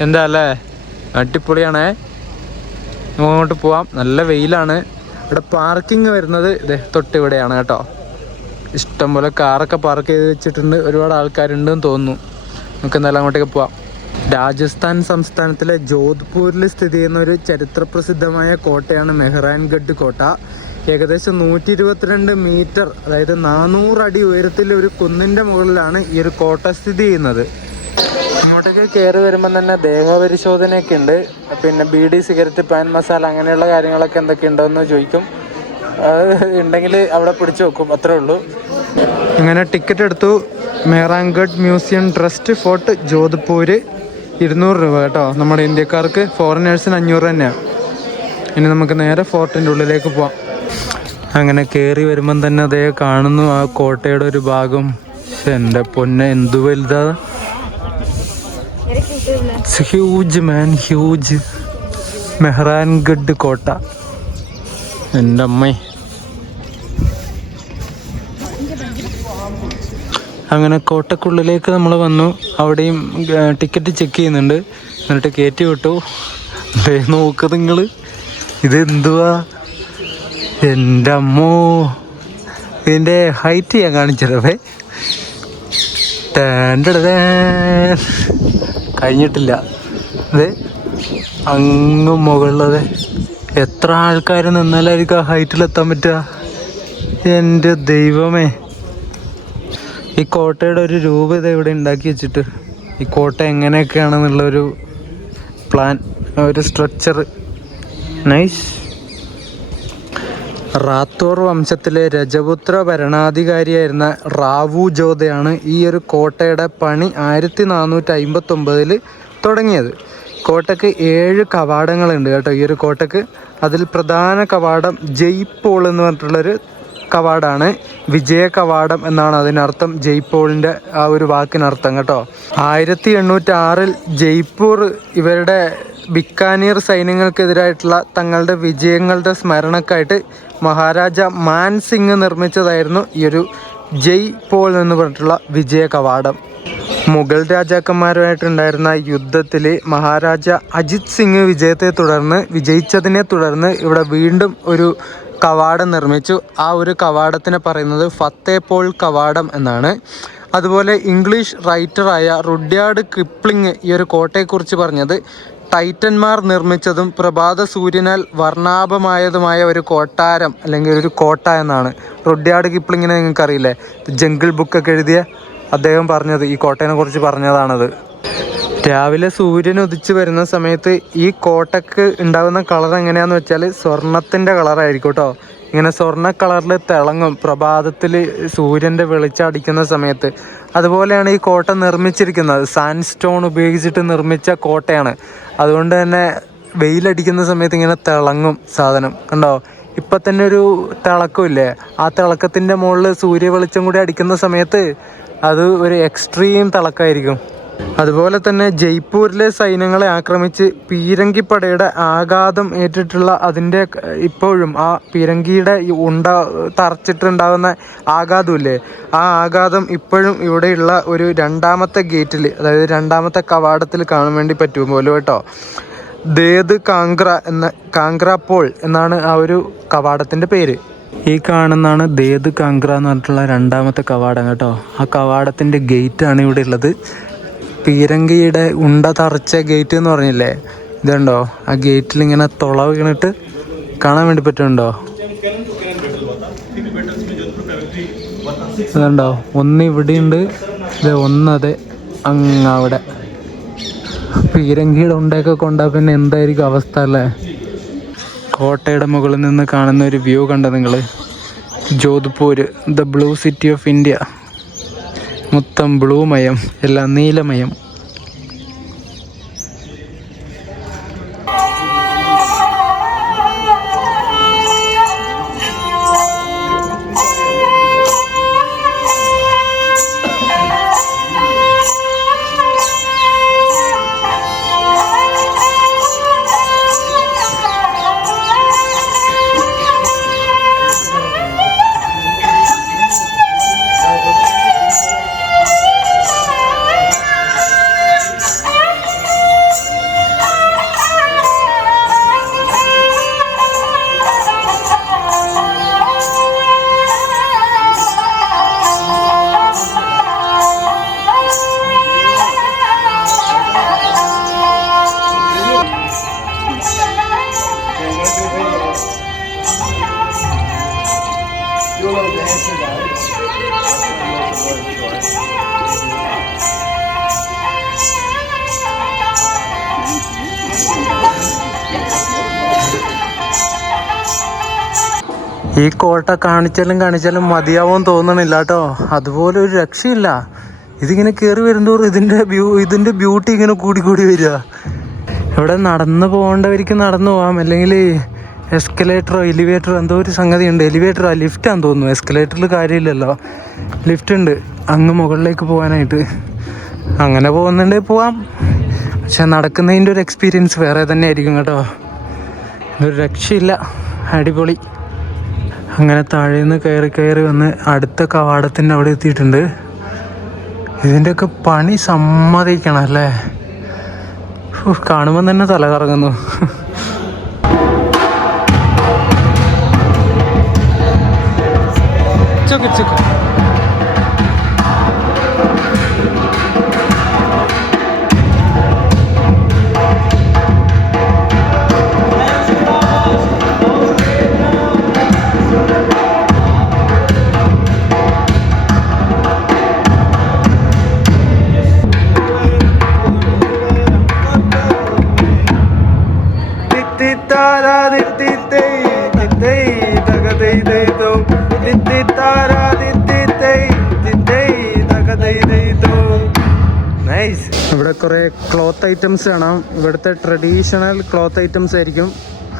എന്താ അല്ലേ, അടിപൊളിയാണേ. അങ്ങോട്ട് പോവാം. നല്ല വെയിലാണ്. ഇവിടെ പാർക്കിംഗ് വരുന്നത് തൊട്ട് ഇവിടെയാണ് കേട്ടോ. ഇഷ്ടംപോലെ കാറൊക്കെ പാർക്ക് ചെയ്ത് വെച്ചിട്ടുണ്ട്. ഒരുപാട് ആൾക്കാരുണ്ടെന്ന് തോന്നുന്നു. നമുക്ക് എന്തായാലും അങ്ങോട്ടേക്ക് പോവാം. രാജസ്ഥാൻ സംസ്ഥാനത്തിലെ ജോധ്പൂരിൽ സ്ഥിതി ചെയ്യുന്ന ഒരു ചരിത്രപ്രസിദ്ധമായ കോട്ടയാണ് മെഹ്റാൻഗഡ് കോട്ട. ഏകദേശം 122 മീറ്റർ, അതായത് 400 അടി ഉയരത്തിൽ ഒരു കുന്നിൻ്റെ മുകളിലാണ് ഈ ഒരു കോട്ട സ്ഥിതി ചെയ്യുന്നത്. ഇങ്ങോട്ടേക്ക് കയറി വരുമ്പോൾ തന്നെ ദേഹപരിശോധനയൊക്കെ ഉണ്ട്. പിന്നെ ബീഡി, സിഗരറ്റ്, പാൻ മസാല അങ്ങനെയുള്ള കാര്യങ്ങളൊക്കെ എന്തൊക്കെ ഉണ്ടോയെന്ന് ചോദിക്കും. അത് ഉണ്ടെങ്കിൽ അവിടെ പിടിച്ചു വെക്കും, അത്രേ ഉള്ളൂ. അങ്ങനെ ടിക്കറ്റ് എടുത്തു. മെഹ്റാൻഗഡ് മ്യൂസിയം ട്രസ്റ്റ് ഫോർട്ട് ജോധ്പൂർ 200 രൂപ കേട്ടോ. നമ്മുടെ ഇന്ത്യക്കാർക്ക്, ഫോറിനേഴ്സിന് 500 തന്നെയാണ്. ഇനി നമുക്ക് നേരെ ഫോർട്ടിൻ്റെ ഉള്ളിലേക്ക് പോവാം. അങ്ങനെ കയറി വരുമ്പം തന്നെ അതേ കാണുന്നു ആ കോട്ടയുടെ ഒരു ഭാഗം. എൻ്റെ പൊന്നെ, എന്തു വലുതാ! ഹ്യൂജ് മാൻ, ഹ്യൂജ്. മെഹ്റാൻഗഡ് കോട്ട, എൻ്റെ അമ്മേ. അങ്ങനെ കോട്ടക്കുള്ളിലേക്ക് നമ്മൾ വന്നു. അവിടെയും ടിക്കറ്റ് ചെക്ക് ചെയ്യുന്നുണ്ട്. എന്നിട്ട് കയറ്റി വിട്ടു. നോക്ക് നിങ്ങൾ, ഇതെന്തുവാ എൻ്റെ അമ്മോ! ഇതിൻ്റെ ഹൈറ്റ് ഞാൻ കാണിച്ചതേ. കഴിഞ്ഞിട്ടില്ല. അതെ, അങ്ങ് മുകളിലതെ എത്ര ആൾക്കാർ നിന്നാലായിരിക്കും ആ ഹൈറ്റിലെത്താൻ പറ്റുക? എൻ്റെ ദൈവമേ! ഈ കോട്ടയുടെ ഒരു രൂപത ഇവിടെ ഉണ്ടാക്കി വെച്ചിട്ട്, ഈ കോട്ട എങ്ങനെയൊക്കെയാണെന്നുള്ളൊരു പ്ലാൻ, ഒരു സ്ട്രക്ചർ നൈസ്. റാത്തോർ വംശത്തിലെ രജപുത്ര ഭരണാധികാരിയായിരുന്ന റാവു ജോധയാണ് ഈ ഒരു കോട്ടയുടെ പണി 1459 തുടങ്ങിയത്. കോട്ടയ്ക്ക് 7 കവാടങ്ങളുണ്ട് കേട്ടോ ഈ ഒരു കോട്ടയ്ക്ക്. അതിൽ പ്രധാന കവാടം ജയ്പോൾ എന്ന് പറഞ്ഞിട്ടുള്ളൊരു കവാടമാണ്. വിജയ കവാടം എന്നാണ് അതിനർത്ഥം, ജയ്പോളിൻ്റെ ആ ഒരു വാക്കിനർത്ഥം കേട്ടോ. 1806 ജയ്പൂർ ഇവരുടെ ബിക്കാനീർ സൈന്യങ്ങൾക്കെതിരായിട്ടുള്ള തങ്ങളുടെ വിജയങ്ങളുടെ സ്മരണക്കായിട്ട് മഹാരാജ മാൻ സിംഗ് നിർമ്മിച്ചതായിരുന്നു ഈ ഒരു ജയ്പോൾ എന്ന് പറഞ്ഞിട്ടുള്ള വിജയ കവാടം. മുഗൾ രാജാക്കന്മാരുമായിട്ടുണ്ടായിരുന്ന യുദ്ധത്തിൽ മഹാരാജ അജിത് സിംഗ് വിജയിച്ചതിനെ തുടർന്ന് ഇവിടെ വീണ്ടും ഒരു കവാടം നിർമ്മിച്ചു. ആ ഒരു കവാടത്തിനെ പറയുന്നത് ഫത്തേപോൾ കവാടം എന്നാണ്. അതുപോലെ ഇംഗ്ലീഷ് റൈറ്ററായ റുഡ്യാർഡ് കിപ്ലിംഗ് ഈ ഒരു കോട്ടയെക്കുറിച്ച് പറഞ്ഞത് ടൈറ്റന്മാർ നിർമ്മിച്ചതും പ്രഭാത സൂര്യനാൽ വർണ്ണാഭമായതുമായ ഒരു കൊട്ടാരം അല്ലെങ്കിൽ ഒരു കോട്ട എന്നാണ്. റുഡ്യാർഡ് കിപ്ലിങ്ങിനെ നിങ്ങൾക്കറിയില്ലേ, ജംഗിൾ ബുക്കൊക്കെ എഴുതിയ അദ്ദേഹം പറഞ്ഞത്, ഈ കോട്ടയെ കുറിച്ച് പറഞ്ഞതാണത്. രാവിലെ സൂര്യൻ ഉദിച്ചു വരുന്ന സമയത്ത് ഈ കോട്ടയ്ക്ക് ഉണ്ടാകുന്ന കളർ എങ്ങനെയാണെന്ന് വെച്ചാൽ സ്വർണത്തിൻ്റെ കളറായിരിക്കും കേട്ടോ. ഇങ്ങനെ സ്വർണ്ണ കളറിൽ തിളങ്ങും പ്രഭാതത്തിൽ സൂര്യൻ്റെ വെളിച്ചം അടിക്കുന്ന സമയത്ത്. അതുപോലെയാണ് ഈ കോട്ട നിർമ്മിച്ചിരിക്കുന്നത്. സാൻഡ് സ്റ്റോൺ ഉപയോഗിച്ചിട്ട് നിർമ്മിച്ച കോട്ടയാണ്. അതുകൊണ്ട് തന്നെ വെയിലടിക്കുന്ന സമയത്ത് ഇങ്ങനെ തിളങ്ങും സാധനം, കണ്ടോ. ഇപ്പം തന്നെ ഒരു തിളക്കമില്ലേ, ആ തിളക്കത്തിൻ്റെ മുകളിൽ സൂര്യ വെളിച്ചം കൂടി അടിക്കുന്ന സമയത്ത് അത് ഒരു എക്സ്ട്രീം തിളക്കമായിരിക്കും. അതുപോലെ തന്നെ ജയ്പൂരിലെ സൈന്യങ്ങളെ ആക്രമിച്ച് പീരങ്കിപ്പടയുടെ ആഘാതം ഏറ്റിട്ടുള്ള അതിൻ്റെ ഇപ്പോഴും ആ പീരങ്കിയുടെ തറച്ചിട്ടുണ്ടാകുന്ന ആഘാതമില്ലേ, ആ ആഘാതം ഇപ്പോഴും ഇവിടെയുള്ള ഒരു രണ്ടാമത്തെ ഗേറ്റിൽ, അതായത് രണ്ടാമത്തെ കവാടത്തിൽ കാണാൻ വേണ്ടി പറ്റും പോലും കേട്ടോ. ദേദ് കാങ്ക്രാപോൾ എന്നാണ് ആ ഒരു കവാടത്തിൻ്റെ പേര്. ഈ കാണുന്നതാണ് ദേദ് കാങ്ക്ര എന്ന് പറഞ്ഞിട്ടുള്ള രണ്ടാമത്തെ കവാടം കേട്ടോ. ആ കവാടത്തിൻ്റെ ഗേറ്റാണ് ഇവിടെ ഉള്ളത്. പീരങ്കിയുടെ തറച്ച ഗേറ്റ് എന്ന് പറഞ്ഞില്ലേ, ഇതുണ്ടോ, ആ ഗേറ്റിൽ ഇങ്ങനെ തുള വീണിട്ട് കാണാൻ വേണ്ടി പറ്റുന്നുണ്ടോ. ഇതുണ്ടോ, ഒന്ന് ഇവിടെയുണ്ട്, ഒന്നത് അവിടെ. പീരങ്കിയുടെ ഉണ്ടയൊക്കെ കൊണ്ടാൽ പിന്നെ എന്തായിരിക്കും അവസ്ഥ അല്ലേ. കോട്ടയുടെ മുകളിൽ നിന്ന് കാണുന്ന ഒരു വ്യൂ കണ്ടോ നിങ്ങൾ. Jodhpur, the blue city of India. മൊത്തം ബ്ലൂ മയം, എല്ലാം നീലമയം. ഈ കോട്ട കാണിച്ചാലും മതിയാവും തോന്നണില്ല കേട്ടോ. അതുപോലെ ഒരു രക്ഷയില്ല. ഇതിങ്ങനെ കയറി വരുന്നതോറും ഇതിൻ്റെ ബ്യൂട്ടി ഇങ്ങനെ കൂടി വരിക. ഇവിടെ നടന്നു പോകേണ്ടവർക്ക് നടന്നു പോകാം, അല്ലെങ്കിൽ എസ്കലേറ്ററോ എലിവേറ്ററോ എന്തോ ഒരു സംഗതി ഉണ്ട്. എലിവേറ്ററോ ലിഫ്റ്റാന്ന് തോന്നുന്നു. എസ്കലേറ്ററിൽ കാര്യമില്ലല്ലോ, ലിഫ്റ്റ് ഉണ്ട് അങ്ങ് മുകളിലേക്ക് പോകാനായിട്ട്. അങ്ങനെ പോകുന്നുണ്ടെങ്കിൽ പോവാം, പക്ഷെ നടക്കുന്നതിൻ്റെ ഒരു എക്സ്പീരിയൻസ് വേറെ തന്നെ ആയിരിക്കും കേട്ടോ. ഇതൊരു രക്ഷയില്ല, അടിപൊളി. അങ്ങനെ താഴേന്ന് കയറി വന്ന് അടുത്ത കവാടത്തിൻ്റെ അവിടെ എത്തിയിട്ടുണ്ട്. ഇതിൻ്റെയൊക്കെ പണി സമ്മതിക്കണം അല്ലേ. കാണുമ്പോൾ തന്നെ തല കറങ്ങുന്നു. കുറേ ക്ലോത്ത് ഐറ്റംസ് കാണാം. ഇവിടുത്തെ ട്രഡീഷണൽ ക്ലോത്ത് ഐറ്റംസ് ആയിരിക്കും,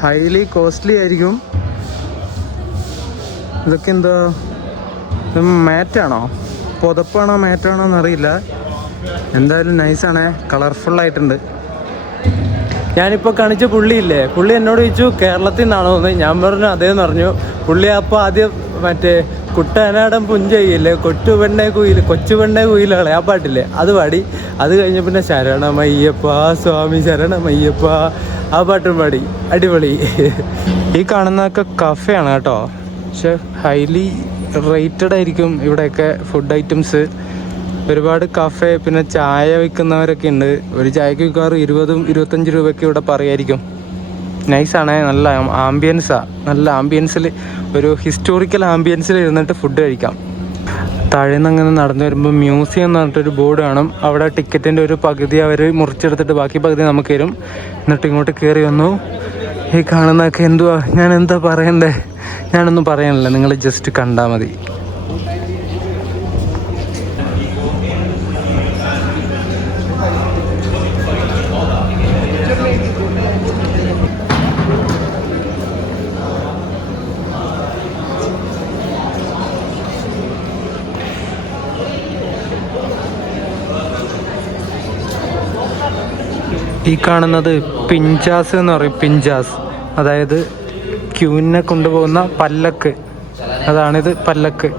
ഹൈലി കോസ്റ്റ്ലി ആയിരിക്കും. ഇതൊക്കെ എന്താ, മാറ്റാണോ, പുതപ്പാണോ മാറ്റാണോ എന്നറിയില്ല. എന്തായാലും നൈസാണ്, കളർഫുള്ളായിട്ടുണ്ട്. ഞാനിപ്പോൾ കാണിച്ച പുള്ളിയില്ലേ, പുള്ളി എന്നോട് ചോദിച്ചു കേരളത്തിൽ നിന്നാണോ എന്ന്. ഞാൻ പറഞ്ഞു അതേന്ന് പറഞ്ഞു. പുള്ളി അപ്പോൾ ആദ്യം മറ്റേ കുട്ടനാടൻ പുഞ്ചയില്ലേ, കൊച്ചു പെണ്ണേ കുയിലാളെ ആ പാട്ടില്ലേ, അത് പാടി. അത് കഴിഞ്ഞ പിന്നെ ശരണമയ്യപ്പ സ്വാമി ശരണമയ്യപ്പ ആ പാട്ടും പാടി. അടിപൊളി. ഈ കാണുന്നതൊക്കെ കഫേയാണ് കേട്ടോ, പക്ഷെ ഹൈലി റേറ്റഡ് ആയിരിക്കും ഇവിടെയൊക്കെ ഫുഡ് ഐറ്റംസ്. ഒരുപാട് കഫേ പിന്നെ ചായ വിൽക്കുന്നവരൊക്കെ ഉണ്ട്. ഒരു ചായക്ക് മിക്കവാറും 20-25 രൂപയ്ക്ക് ഇവിടെ പറയായിരിക്കും. നൈസാണ്, നല്ല ആംബിയൻസാണ്. നല്ല ആംബിയൻസിൽ, ഒരു ഹിസ്റ്റോറിക്കൽ ആംബിയൻസിൽ ഇരുന്നിട്ട് ഫുഡ് കഴിക്കാം. താഴേന്ന് അങ്ങനെ നടന്നു വരുമ്പോൾ മ്യൂസിയം എന്ന് പറഞ്ഞിട്ടൊരു ബോർഡ് കാണും. അവിടെ ടിക്കറ്റിൻ്റെ ഒരു പകുതി അവർ മുറിച്ചെടുത്തിട്ട് ബാക്കി പകുതി നമുക്ക് തരും. എന്നിട്ട് ഇങ്ങോട്ട് കയറി വന്നു. ഈ കാണുന്നതൊക്കെ എന്തുവാ, ഞാൻ എന്താ പറയണ്ടേ, ഞാനൊന്നും പറയാനില്ല, നിങ്ങൾ ജസ്റ്റ് കണ്ടാൽ മതി. ഈ കാണുന്നത് പിഞ്ചാസ് എന്ന് പറയും. പിഞ്ചാസ് അതായത് ക്യൂവിനെ കൊണ്ടുപോകുന്ന പല്ലക്ക്, അതാണിത് പല്ലക്ക്,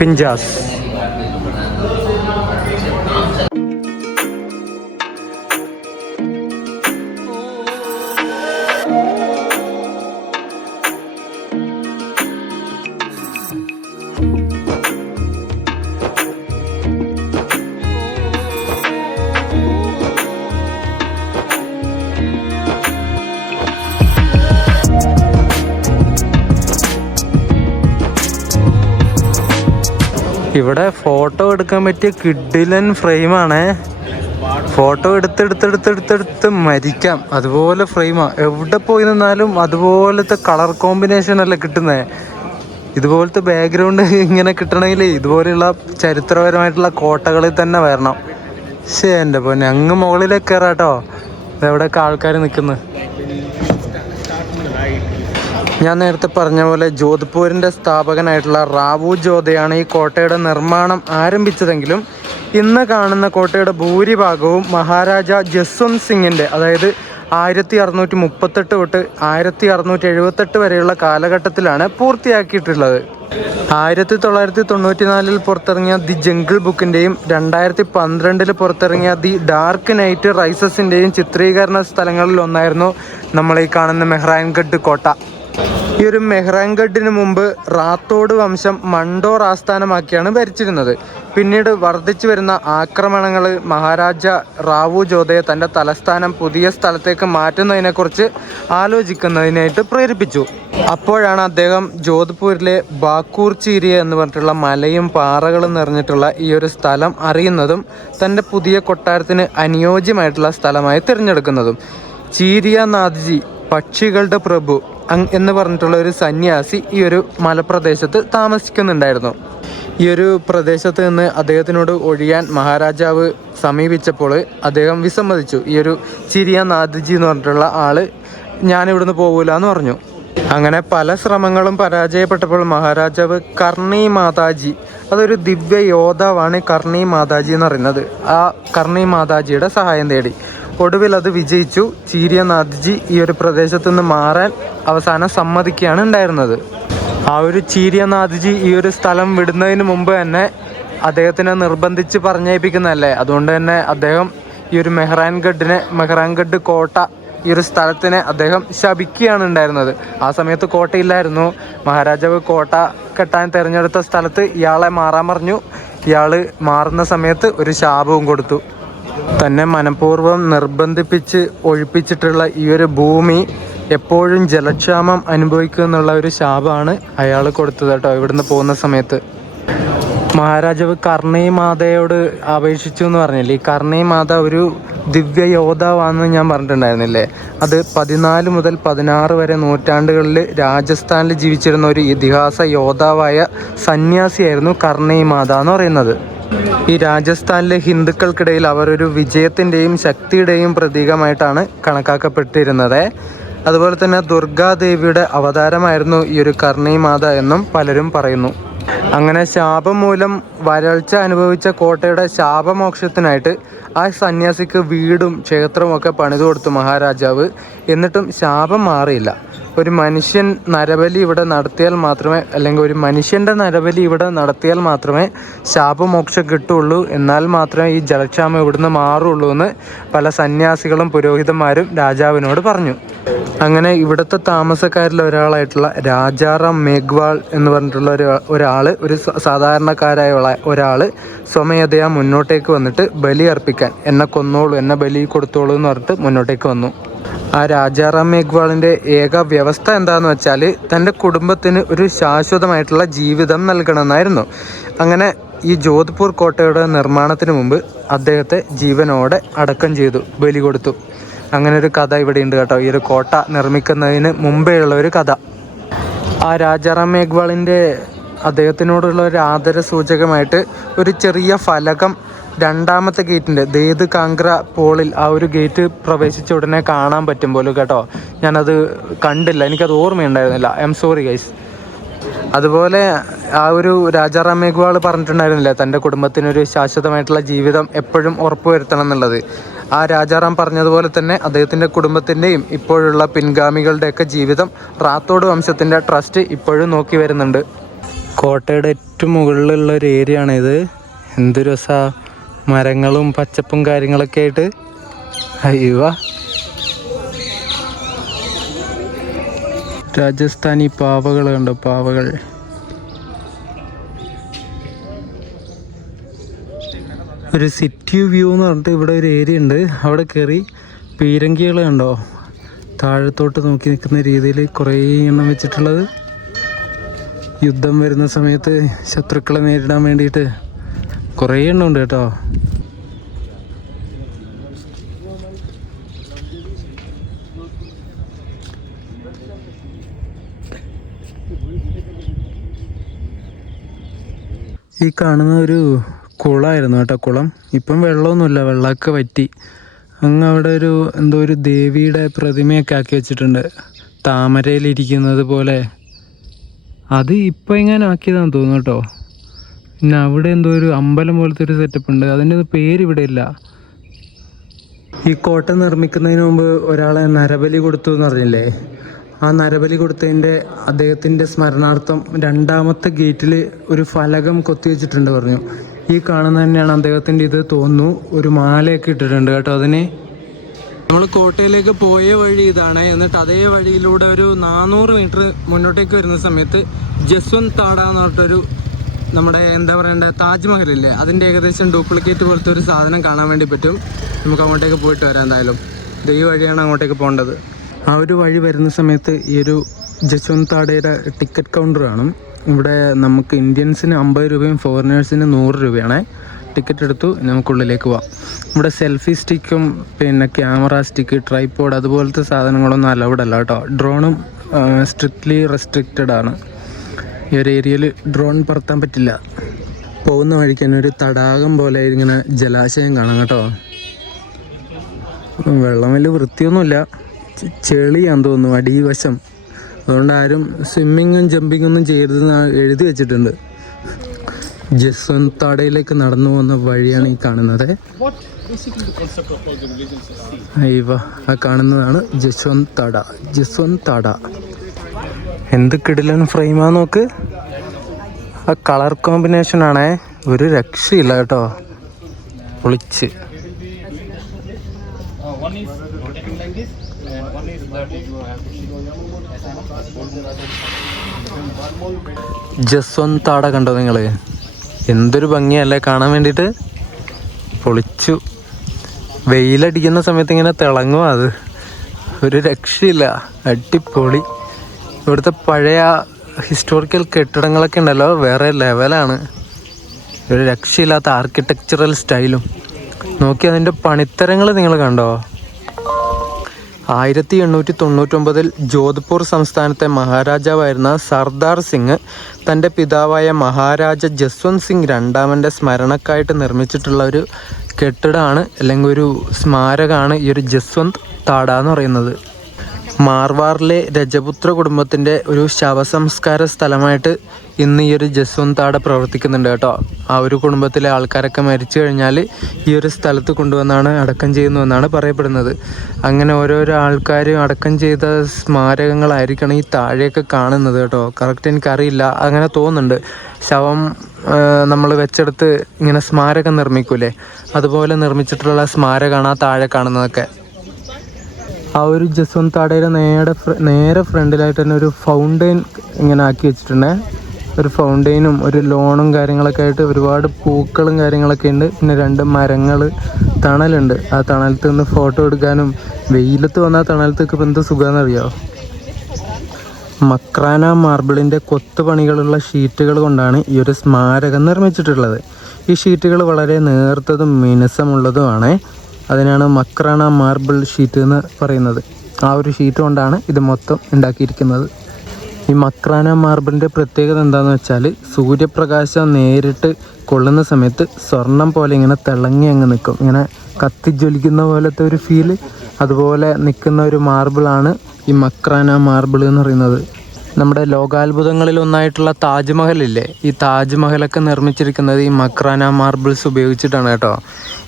പിഞ്ചാസ്. ഇവിടെ ഫോട്ടോ എടുക്കാൻ പറ്റിയ കിഡിലൻ ഫ്രെയിമാണ്. ഫോട്ടോ എടുത്തെടുത്തെടുത്തെടുത്തെടുത്ത് മരിക്കാം, അതുപോലെ ഫ്രെയിമാണ്. എവിടെ പോയി നിന്നാലും അതുപോലത്തെ കളർ കോമ്പിനേഷൻ അല്ലേ കിട്ടുന്നത്. ഇതുപോലത്തെ ബാക്ക്ഗ്രൗണ്ട് ഇങ്ങനെ കിട്ടണമെങ്കിൽ ഇതുപോലെയുള്ള ചരിത്രപരമായിട്ടുള്ള കോട്ടകളിൽ തന്നെ വരണം. ശരി, എൻ്റെ പൊന്നെ, അങ്ങ് മുകളിലേക്ക് കയറാം കേട്ടോ. ഇതെവിടെയൊക്കെ ആൾക്കാർ നിൽക്കുന്നത്. ഞാൻ നേരത്തെ പറഞ്ഞ പോലെ ജോധ്പൂരിൻ്റെ സ്ഥാപകനായിട്ടുള്ള റാവു ജോധയാണ് ഈ കോട്ടയുടെ നിർമ്മാണം ആരംഭിച്ചതെങ്കിലും ഇന്ന് കാണുന്ന കോട്ടയുടെ ഭൂരിഭാഗവും മഹാരാജ ജസ്വന്ത് സിംഗിൻ്റെ, അതായത് 1638 തൊട്ട് 1678 വരെയുള്ള കാലഘട്ടത്തിലാണ് പൂർത്തിയാക്കിയിട്ടുള്ളത്. 1994 പുറത്തിറങ്ങിയ ദി ജംഗിൾ ബുക്കിൻ്റെയും 2012 പുറത്തിറങ്ങിയ ദി ഡാർക്ക് നൈറ്റ് റൈസസിൻ്റെയും ചിത്രീകരണ സ്ഥലങ്ങളിൽ ഒന്നായിരുന്നു നമ്മൾ ഈ കാണുന്ന മെഹ്റാൻഗഡ് കോട്ട. ഈ ഒരു മെഹ്റാൻഗഡിന് മുമ്പ് റാത്തോഡ് വംശം മണ്ടോർ ആസ്ഥാനമാക്കിയാണ് ഭരിച്ചിരുന്നത്. പിന്നീട് വർദ്ധിച്ചു വരുന്ന ആക്രമണങ്ങൾ മഹാരാജ റാവു ജോധയെ തൻ്റെ തലസ്ഥാനം പുതിയ സ്ഥലത്തേക്ക് മാറ്റുന്നതിനെക്കുറിച്ച് ആലോചിക്കുന്നതിനായിട്ട് പ്രേരിപ്പിച്ചു. അപ്പോഴാണ് അദ്ദേഹം ജോധ്പൂരിലെ ബാക്കൂർ ചീരിയ എന്ന് പറഞ്ഞിട്ടുള്ള മലയും പാറകളും നിറഞ്ഞിട്ടുള്ള ഈ ഒരു സ്ഥലം അറിയുന്നതും തൻ്റെ പുതിയ കൊട്ടാരത്തിന് അനുയോജ്യമായിട്ടുള്ള സ്ഥലമായി തിരഞ്ഞെടുക്കുന്നതും. ചീരിയ നാഥ്ജി, പക്ഷികളുടെ പ്രഭു എന്ന് പറഞ്ഞിട്ടുള്ള ഒരു സന്യാസി ഈ ഒരു മലപ്രദേശത്ത് താമസിക്കുന്നുണ്ടായിരുന്നു. ഈ ഒരു പ്രദേശത്ത് നിന്ന് അദ്ദേഹത്തിനോട് ഒഴിയാൻ മഹാരാജാവ് സമീപിച്ചപ്പോൾ അദ്ദേഹം വിസമ്മതിച്ചു. ഈ ഒരു ചിരിയ നാഥ്ജി എന്ന് പറഞ്ഞിട്ടുള്ള ആള് ഞാനിവിടുന്ന് പോകൂല എന്ന് പറഞ്ഞു. അങ്ങനെ പല ശ്രമങ്ങളും പരാജയപ്പെട്ടപ്പോൾ മഹാരാജാവ് കർണി മാതാജി, അതൊരു ദിവ്യ യോദ്ധാവാണ് കർണി മാതാജി എന്ന് പറയുന്നത്, ആ കർണി മാതാജിയുടെ സഹായം തേടി. ഒടുവിൽ അത് വിജയിച്ചു. ചീരിയ നാഥ്ജി ഈ ഒരു പ്രദേശത്തു നിന്ന് മാറാൻ അവസാനം സമ്മതിക്കുകയാണ് ഉണ്ടായിരുന്നത്. ആ ഒരു ചീരിയ നാഥ്ജി ഈ ഒരു സ്ഥലം വിടുന്നതിന് മുമ്പ് തന്നെ അദ്ദേഹത്തിനെ നിർബന്ധിച്ച് പറഞ്ഞേൽപ്പിക്കുന്നതല്ലേ, അതുകൊണ്ട് തന്നെ അദ്ദേഹം ഈ ഒരു മെഹ്റാൻഗഡ് കോട്ട, ഈ ഒരു സ്ഥലത്തിനെ അദ്ദേഹം ശപിക്കുകയാണ് ഉണ്ടായിരുന്നത്. ആ സമയത്ത് കോട്ടയില്ലായിരുന്നു. മഹാരാജാവ് കോട്ട കെട്ടാൻ തിരഞ്ഞെടുത്ത സ്ഥലത്ത് ഇയാളെ മാറാൻ പറഞ്ഞു. ഇയാൾ മാറുന്ന സമയത്ത് ഒരു ശാപവും കൊടുത്തു. തന്നെ മനഃപൂർവ്വം നിർബന്ധിപ്പിച്ച് ഒഴിപ്പിച്ചിട്ടുള്ള ഈ ഒരു ഭൂമി എപ്പോഴും ജലക്ഷാമം അനുഭവിക്കുക എന്നുള്ള ഒരു ശാപമാണ് അയാൾ കൊടുത്തത് കേട്ടോ ഇവിടുന്ന് പോകുന്ന സമയത്ത്. മഹാരാജാവ് കർണി മാതയോട് അപേക്ഷിച്ചു എന്ന് പറഞ്ഞില്ലേ, ഈ കർണി മാത ഒരു ദിവ്യ യോദ്ധാവാണെന്ന് ഞാൻ പറഞ്ഞിട്ടുണ്ടായിരുന്നില്ലേ, അത് 14 മുതൽ 16 വരെ നൂറ്റാണ്ടുകളിൽ രാജസ്ഥാനിൽ ജീവിച്ചിരുന്ന ഒരു ഇതിഹാസ യോദ്ധാവായ സന്യാസിയായിരുന്നു കർണി മാത എന്ന് പറയുന്നത്. ഈ രാജസ്ഥാനിലെ ഹിന്ദുക്കൾക്കിടയിൽ അവർ ഒരു വിജയത്തിൻ്റെയും ശക്തിയുടെയും പ്രതീകമായിട്ടാണ് കണക്കാക്കപ്പെട്ടിരുന്നത്. അതുപോലെ തന്നെ ദുർഗാദേവിയുടെ അവതാരമായിരുന്നു ഈ ഒരു കർണി മാത എന്നും പലരും പറയുന്നു. അങ്ങനെ ശാപം മൂലം വരൾച്ച അനുഭവിച്ച കോട്ടയുടെ ശാപമോക്ഷത്തിനായിട്ട് ആ സന്യാസിക്ക് വീടും ക്ഷേത്രവും ഒക്കെ പണിതു കൊടുത്തു മഹാരാജാവ്. എന്നിട്ടും ശാപം മാറിയില്ല. ഒരു മനുഷ്യൻ നരബലി ഇവിടെ നടത്തിയാൽ മാത്രമേ, അല്ലെങ്കിൽ ഒരു മനുഷ്യൻ്റെ നരബലി ഇവിടെ നടത്തിയാൽ മാത്രമേ ശാപമോക്ഷം കിട്ടുള്ളൂ, എന്നാൽ മാത്രമേ ഈ ജലക്ഷാമം ഇവിടുന്ന് മാറുള്ളൂ എന്ന് പല സന്യാസികളും പുരോഹിതന്മാരും രാജാവിനോട് പറഞ്ഞു. അങ്ങനെ ഇവിടുത്തെ താമസക്കാരിൽ ഒരാളായിട്ടുള്ള രാജാറാം മേഘ്വാൾ എന്ന് പറഞ്ഞിട്ടുള്ള ഒരാൾ, ഒരു സാധാരണക്കാരായ ഒരാൾ സ്വമേധയാ മുന്നോട്ടേക്ക് വന്നിട്ട് ബലി അർപ്പിക്കാൻ, എന്നെ കൊന്നോളൂ, എന്നെ ബലി കൊടുത്തോളൂ എന്ന് പറഞ്ഞിട്ട് മുന്നോട്ടേക്ക് വന്നു. ആ രാജാറാം മേഘ്വാളിൻ്റെ ഏക വ്യവസ്ഥ എന്താണെന്ന് വെച്ചാൽ തൻ്റെ കുടുംബത്തിന് ഒരു ശാശ്വതമായിട്ടുള്ള ജീവിതം നൽകണമെന്നായിരുന്നു. അങ്ങനെ ഈ ജോധ്പൂർ കോട്ടയുടെ നിർമ്മാണത്തിന് മുമ്പ് അദ്ദേഹത്തെ ജീവനോടെ അടക്കം ചെയ്തു, ബലി കൊടുത്തു. അങ്ങനെ ഒരു കഥ ഇവിടെ ഉണ്ട് കേട്ടോ. ഈ ഒരു കോട്ട നിർമ്മിക്കുന്നതിന് മുമ്പേ ഉള്ള ഒരു കഥ. ആ രാജാറാം മേഘ്വാളിൻ്റെ അദ്ദേഹത്തിനോടുള്ള ഒരു ആദര സൂചകമായിട്ട് ഒരു ചെറിയ ഫലകം രണ്ടാമത്തെ ഗേറ്റിൻ്റെ ദേദ് കാംഗ്ര പോളിൽ, ആ ഒരു ഗേറ്റ് പ്രവേശിച്ച ഉടനെ കാണാൻ പറ്റും പോലും കേട്ടോ. ഞാനത് കണ്ടില്ല, എനിക്കത് ഓർമ്മയുണ്ടായിരുന്നില്ല. I'm sorry guys. അതുപോലെ ആ ഒരു രാജാറാം മേഘ്വാൾ പറഞ്ഞിട്ടുണ്ടായിരുന്നില്ല തൻ്റെ കുടുംബത്തിനൊരു ശാശ്വതമായിട്ടുള്ള ജീവിതം എപ്പോഴും ഉറപ്പുവരുത്തണം എന്നുള്ളത്. ആ രാജാറാം പറഞ്ഞതുപോലെ തന്നെ അദ്ദേഹത്തിൻ്റെ കുടുംബത്തിൻ്റെയും ഇപ്പോഴുള്ള പിൻഗാമികളുടെയൊക്കെ ജീവിതം റാത്തോഡ് വംശത്തിൻ്റെ ട്രസ്റ്റ് ഇപ്പോഴും നോക്കി വരുന്നുണ്ട്. കോട്ടയുടെ ഏറ്റവും മുകളിലുള്ള ഒരു ഏരിയ ആണിത്. എന്ത് രസാ, മരങ്ങളും പച്ചപ്പും കാര്യങ്ങളൊക്കെ ആയിട്ട്. അയ്യോ, രാജസ്ഥാനി പാവകൾ കണ്ടോ, പാവകൾ. ഒരു സിറ്റി വ്യൂ എന്ന് പറഞ്ഞിട്ട് ഇവിടെ ഒരു ഏരിയ ഉണ്ട്. അവിടെ കയറി പീരങ്കികൾ കണ്ടോ, താഴത്തോട്ട് നോക്കി നിൽക്കുന്ന രീതിയിൽ കുറേ എണ്ണം വെച്ചിട്ടുള്ളത്. യുദ്ധം വരുന്ന സമയത്ത് ശത്രുക്കളെ നേരിടാൻ വേണ്ടിയിട്ട് കുറേ എണ്ണം ഉണ്ട് കേട്ടോ. ഈ കാണുന്ന ഒരു കുളമായിരുന്നു കേട്ടോ, കുളം. ഇപ്പം വെള്ളമൊന്നുമില്ല, വെള്ളമൊക്കെ വറ്റി. അങ്ങ് അവിടെ ഒരു എന്തോ ഒരു ദേവിയുടെ പ്രതിമയൊക്കെ ആക്കി വെച്ചിട്ടുണ്ട്, താമരയിലിരിക്കുന്നത് പോലെ. അത് ഇപ്പം എങ്ങനെ ആക്കിയതാണെന്ന് തോന്നുന്നു കേട്ടോ. പിന്നെ അവിടെ എന്തോ ഒരു അമ്പലം പോലത്തെ ഒരു സെറ്റപ്പ് ഉണ്ട്, അതിൻ്റെ പേര് ഇവിടെ ഇല്ല. ഈ കോട്ട നിർമ്മിക്കുന്നതിന് മുമ്പ് ഒരാളെ നരബലി കൊടുത്തു എന്ന് പറഞ്ഞില്ലേ, ആ നരബലി കൊടുത്തതിൻ്റെ അദ്ദേഹത്തിൻ്റെ സ്മരണാർത്ഥം രണ്ടാമത്തെ ഗേറ്റിൽ ഒരു ഫലകം കൊത്തിവെച്ചിട്ടുണ്ട് പറഞ്ഞു. ഈ കാണുന്ന തന്നെയാണ് അദ്ദേഹത്തിൻ്റെ ഇത് തോന്നുന്നു. ഒരു മാലയൊക്കെ ഇട്ടിട്ടുണ്ട് കേട്ടോ അതിന്. നമ്മൾ കോട്ടയിലേക്ക് പോയ വഴി ഇതാണ്. എന്നിട്ട് അതേ വഴിയിലൂടെ ഒരു 400 മീറ്റർ മുന്നോട്ടേക്ക് വരുന്ന സമയത്ത് ജസ്വന്ത് താഡ എന്ന് പറഞ്ഞിട്ടൊരു, നമ്മുടെ എന്താ പറയണ്ടേ, താജ്മഹലില്ലേ, അതിൻ്റെ ഏകദേശം ഡ്യൂപ്ലിക്കേറ്റ് പോലത്തെ ഒരു സാധനം കാണാൻ വേണ്ടി പറ്റും. നമുക്ക് അങ്ങോട്ടേക്ക് പോയിട്ട് വരാം എന്തായാലും. ഈ വഴിയാണ് അങ്ങോട്ടേക്ക് പോകേണ്ടത്. ആ ഒരു വഴി വരുന്ന സമയത്ത് ഈ ഒരു ജസ്വന്ത് താഡയുടെ ടിക്കറ്റ് കൗണ്ടർ കാണും. ഇവിടെ നമുക്ക് ഇന്ത്യൻസിന് 50 രൂപയും ഫോറിനേഴ്സിന് 100 രൂപയാണ്. ടിക്കറ്റ് എടുത്തു നമുക്കുള്ളിലേക്ക് പോവാം. ഇവിടെ സെൽഫി സ്റ്റിക്കും പിന്നെ ക്യാമറ സ്റ്റിക്ക്, ട്രൈപോഡ് അതുപോലത്തെ സാധനങ്ങളൊന്നും അലൗഡ് അല്ല കേട്ടോ. ഡ്രോണും സ്ട്രിക്ട്ലി റെസ്ട്രിക്റ്റഡ് ആണ്. ഈ ഒരു ഏരിയയിൽ ഡ്രോൺ പറത്താൻ പറ്റില്ല. പോകുന്ന വഴിക്ക് തന്നെ ഒരു തടാകം പോലെ ഇങ്ങനെ ജലാശയം കാണാം കേട്ടോ. വെള്ളം വലിയ വൃത്തിയൊന്നുമില്ല, ചെളിയാന്ന് തോന്നുന്നു അടിവശം. അതുകൊണ്ട് ആരും സ്വിമ്മിങ്ങും ജമ്പിങ്ങും ഒന്നും ചെയ്യരുതെന്ന് എഴുതി വെച്ചിട്ടുണ്ട്. ജസ്വന്ത് താഡയിലേക്ക് നടന്നു പോകുന്ന വഴിയാണ് ഈ കാണുന്നത്. അയ്യോ, ആ കാണുന്നതാണ് ജസ്വന്ത് താഡ. ജസ്വന്ത് താഡ എന്ത് കിടിലൻ ഫ്രെയിമാ നോക്ക്. ആ കളർ കോമ്പിനേഷനാണേ, ഒരു രക്ഷയില്ല കേട്ടോ, പൊളിച്ച്. ജസ്വന്ത് താഡ കണ്ടോ നിങ്ങൾ? എന്തൊരു ഭംഗിയല്ലേ കാണാൻ വേണ്ടിയിട്ട്, പൊളിച്ചു. വെയിലടിക്കുന്ന സമയത്ത് ഇങ്ങനെ തിളങ്ങും, അത് ഒരു രക്ഷയില്ല, അടിപൊളി. ഇവിടുത്തെ പഴയ ഹിസ്റ്റോറിക്കൽ കെട്ടിടങ്ങളൊക്കെ ഉണ്ടല്ലോ, വേറെ ലെവലാണ്. ഒരു രക്ഷയില്ലാത്ത ആർക്കിടെക്ചറൽ സ്റ്റൈലും. നോക്കി അതിൻ്റെ പണിത്തരങ്ങൾ നിങ്ങൾ കണ്ടോ? 1899 ജോധ്പൂർ സംസ്ഥാനത്തെ മഹാരാജാവായിരുന്ന സർദാർ സിംഗ് തൻ്റെ പിതാവായ മഹാരാജ ജസ്വന്ത് സിംഗ് രണ്ടാമൻ്റെ സ്മരണക്കായിട്ട് നിർമ്മിച്ചിട്ടുള്ള ഒരു കെട്ടിടമാണ്, അല്ലെങ്കിൽ ഒരു സ്മാരകമാണ് ഈ ഒരു ജസ്വന്ത് താട എന്ന് പറയുന്നത്. മാർവാറിലെ രജപുത്ര കുടുംബത്തിൻ്റെ ഒരു ശവസംസ്കാര സ്ഥലമായിട്ട് ഇന്ന് ഈ ഒരു ജസ്വന്ത് താട പ്രവർത്തിക്കുന്നുണ്ട് കേട്ടോ. ആ ഒരു കുടുംബത്തിലെ ആൾക്കാരൊക്കെ മരിച്ചു കഴിഞ്ഞാൽ ഈ ഒരു സ്ഥലത്ത് കൊണ്ടുവന്നാണ് അടക്കം ചെയ്യുന്നുവെന്നാണ് പറയപ്പെടുന്നത്. അങ്ങനെ ഓരോരോ ആൾക്കാരും അടക്കം ചെയ്ത സ്മാരകങ്ങളായിരിക്കണം ഈ താഴെയൊക്കെ കാണുന്നത് കേട്ടോ. കറക്റ്റ് എനിക്കറിയില്ല, അങ്ങനെ തോന്നുന്നുണ്ട്. ശവം നമ്മൾ വെച്ചെടുത്ത് ഇങ്ങനെ സ്മാരകം നിർമ്മിക്കൂലേ, അതുപോലെ നിർമ്മിച്ചിട്ടുള്ള സ്മാരകമാണ് ആ താഴെ കാണുന്നതൊക്കെ. ആ ഒരു ജസ്വന്ത് താടയുടെ നേരെ ഫ്രണ്ടിലായിട്ട് തന്നെ ഒരു ഫൗണ്ടെയിൻ ഇങ്ങനെ ആക്കി വെച്ചിട്ടുണ്ട്. ഒരു ഫൗണ്ടെയിനും ഒരു ലോണും കാര്യങ്ങളൊക്കെ ആയിട്ട് ഒരുപാട് പൂക്കളും കാര്യങ്ങളൊക്കെ ഉണ്ട്. പിന്നെ 2 മരങ്ങൾ, തണലുണ്ട്. ആ തണലത്ത് നിന്ന് ഫോട്ടോ എടുക്കാനും വെയിലത്ത് വന്നാൽ തണലത്തേക്ക് ഇപ്പം എന്ത് സുഖമെന്നറിയാമോ. മക്രാന മാർബിളിൻ്റെ കൊത്തുപണികളുള്ള ഷീറ്റുകൾ കൊണ്ടാണ് ഈ ഒരു സ്മാരകം നിർമ്മിച്ചിട്ടുള്ളത്. ഈ ഷീറ്റുകൾ വളരെ നേർത്തതും മിനുസമുള്ളതുമാണ്. അതിനാണ് മക്രാന മാർബിൾ ഷീറ്റ് എന്ന് പറയുന്നത്. ആ ഒരു ഷീറ്റ് കൊണ്ടാണ് ഇത് മൊത്തം ഉണ്ടാക്കിയിരിക്കുന്നത്. ഈ മക്രാന മാർബിളിൻ്റെ പ്രത്യേകത എന്താണെന്ന് വെച്ചാൽ സൂര്യപ്രകാശം നേരിട്ട് കൊള്ളുന്ന സമയത്ത് സ്വർണം പോലെ ഇങ്ങനെ തിളങ്ങി അങ്ങ് നിൽക്കും. ഇങ്ങനെ കത്തിജ്വലിക്കുന്ന പോലത്തെ ഒരു ഫീല് അതുപോലെ നിൽക്കുന്ന ഒരു മാർബിളാണ് ഈ മക്രാന മാർബിൾ എന്ന് പറയുന്നത്. നമ്മുടെ ലോകാത്ഭുതങ്ങളിൽ ഒന്നായിട്ടുള്ള താജ്മഹലില്ലേ, ഈ താജ്മഹലൊക്കെ നിർമ്മിച്ചിരിക്കുന്നത് ഈ മക്രാന മാർബിൾസ് ഉപയോഗിച്ചിട്ടാണ് കേട്ടോ.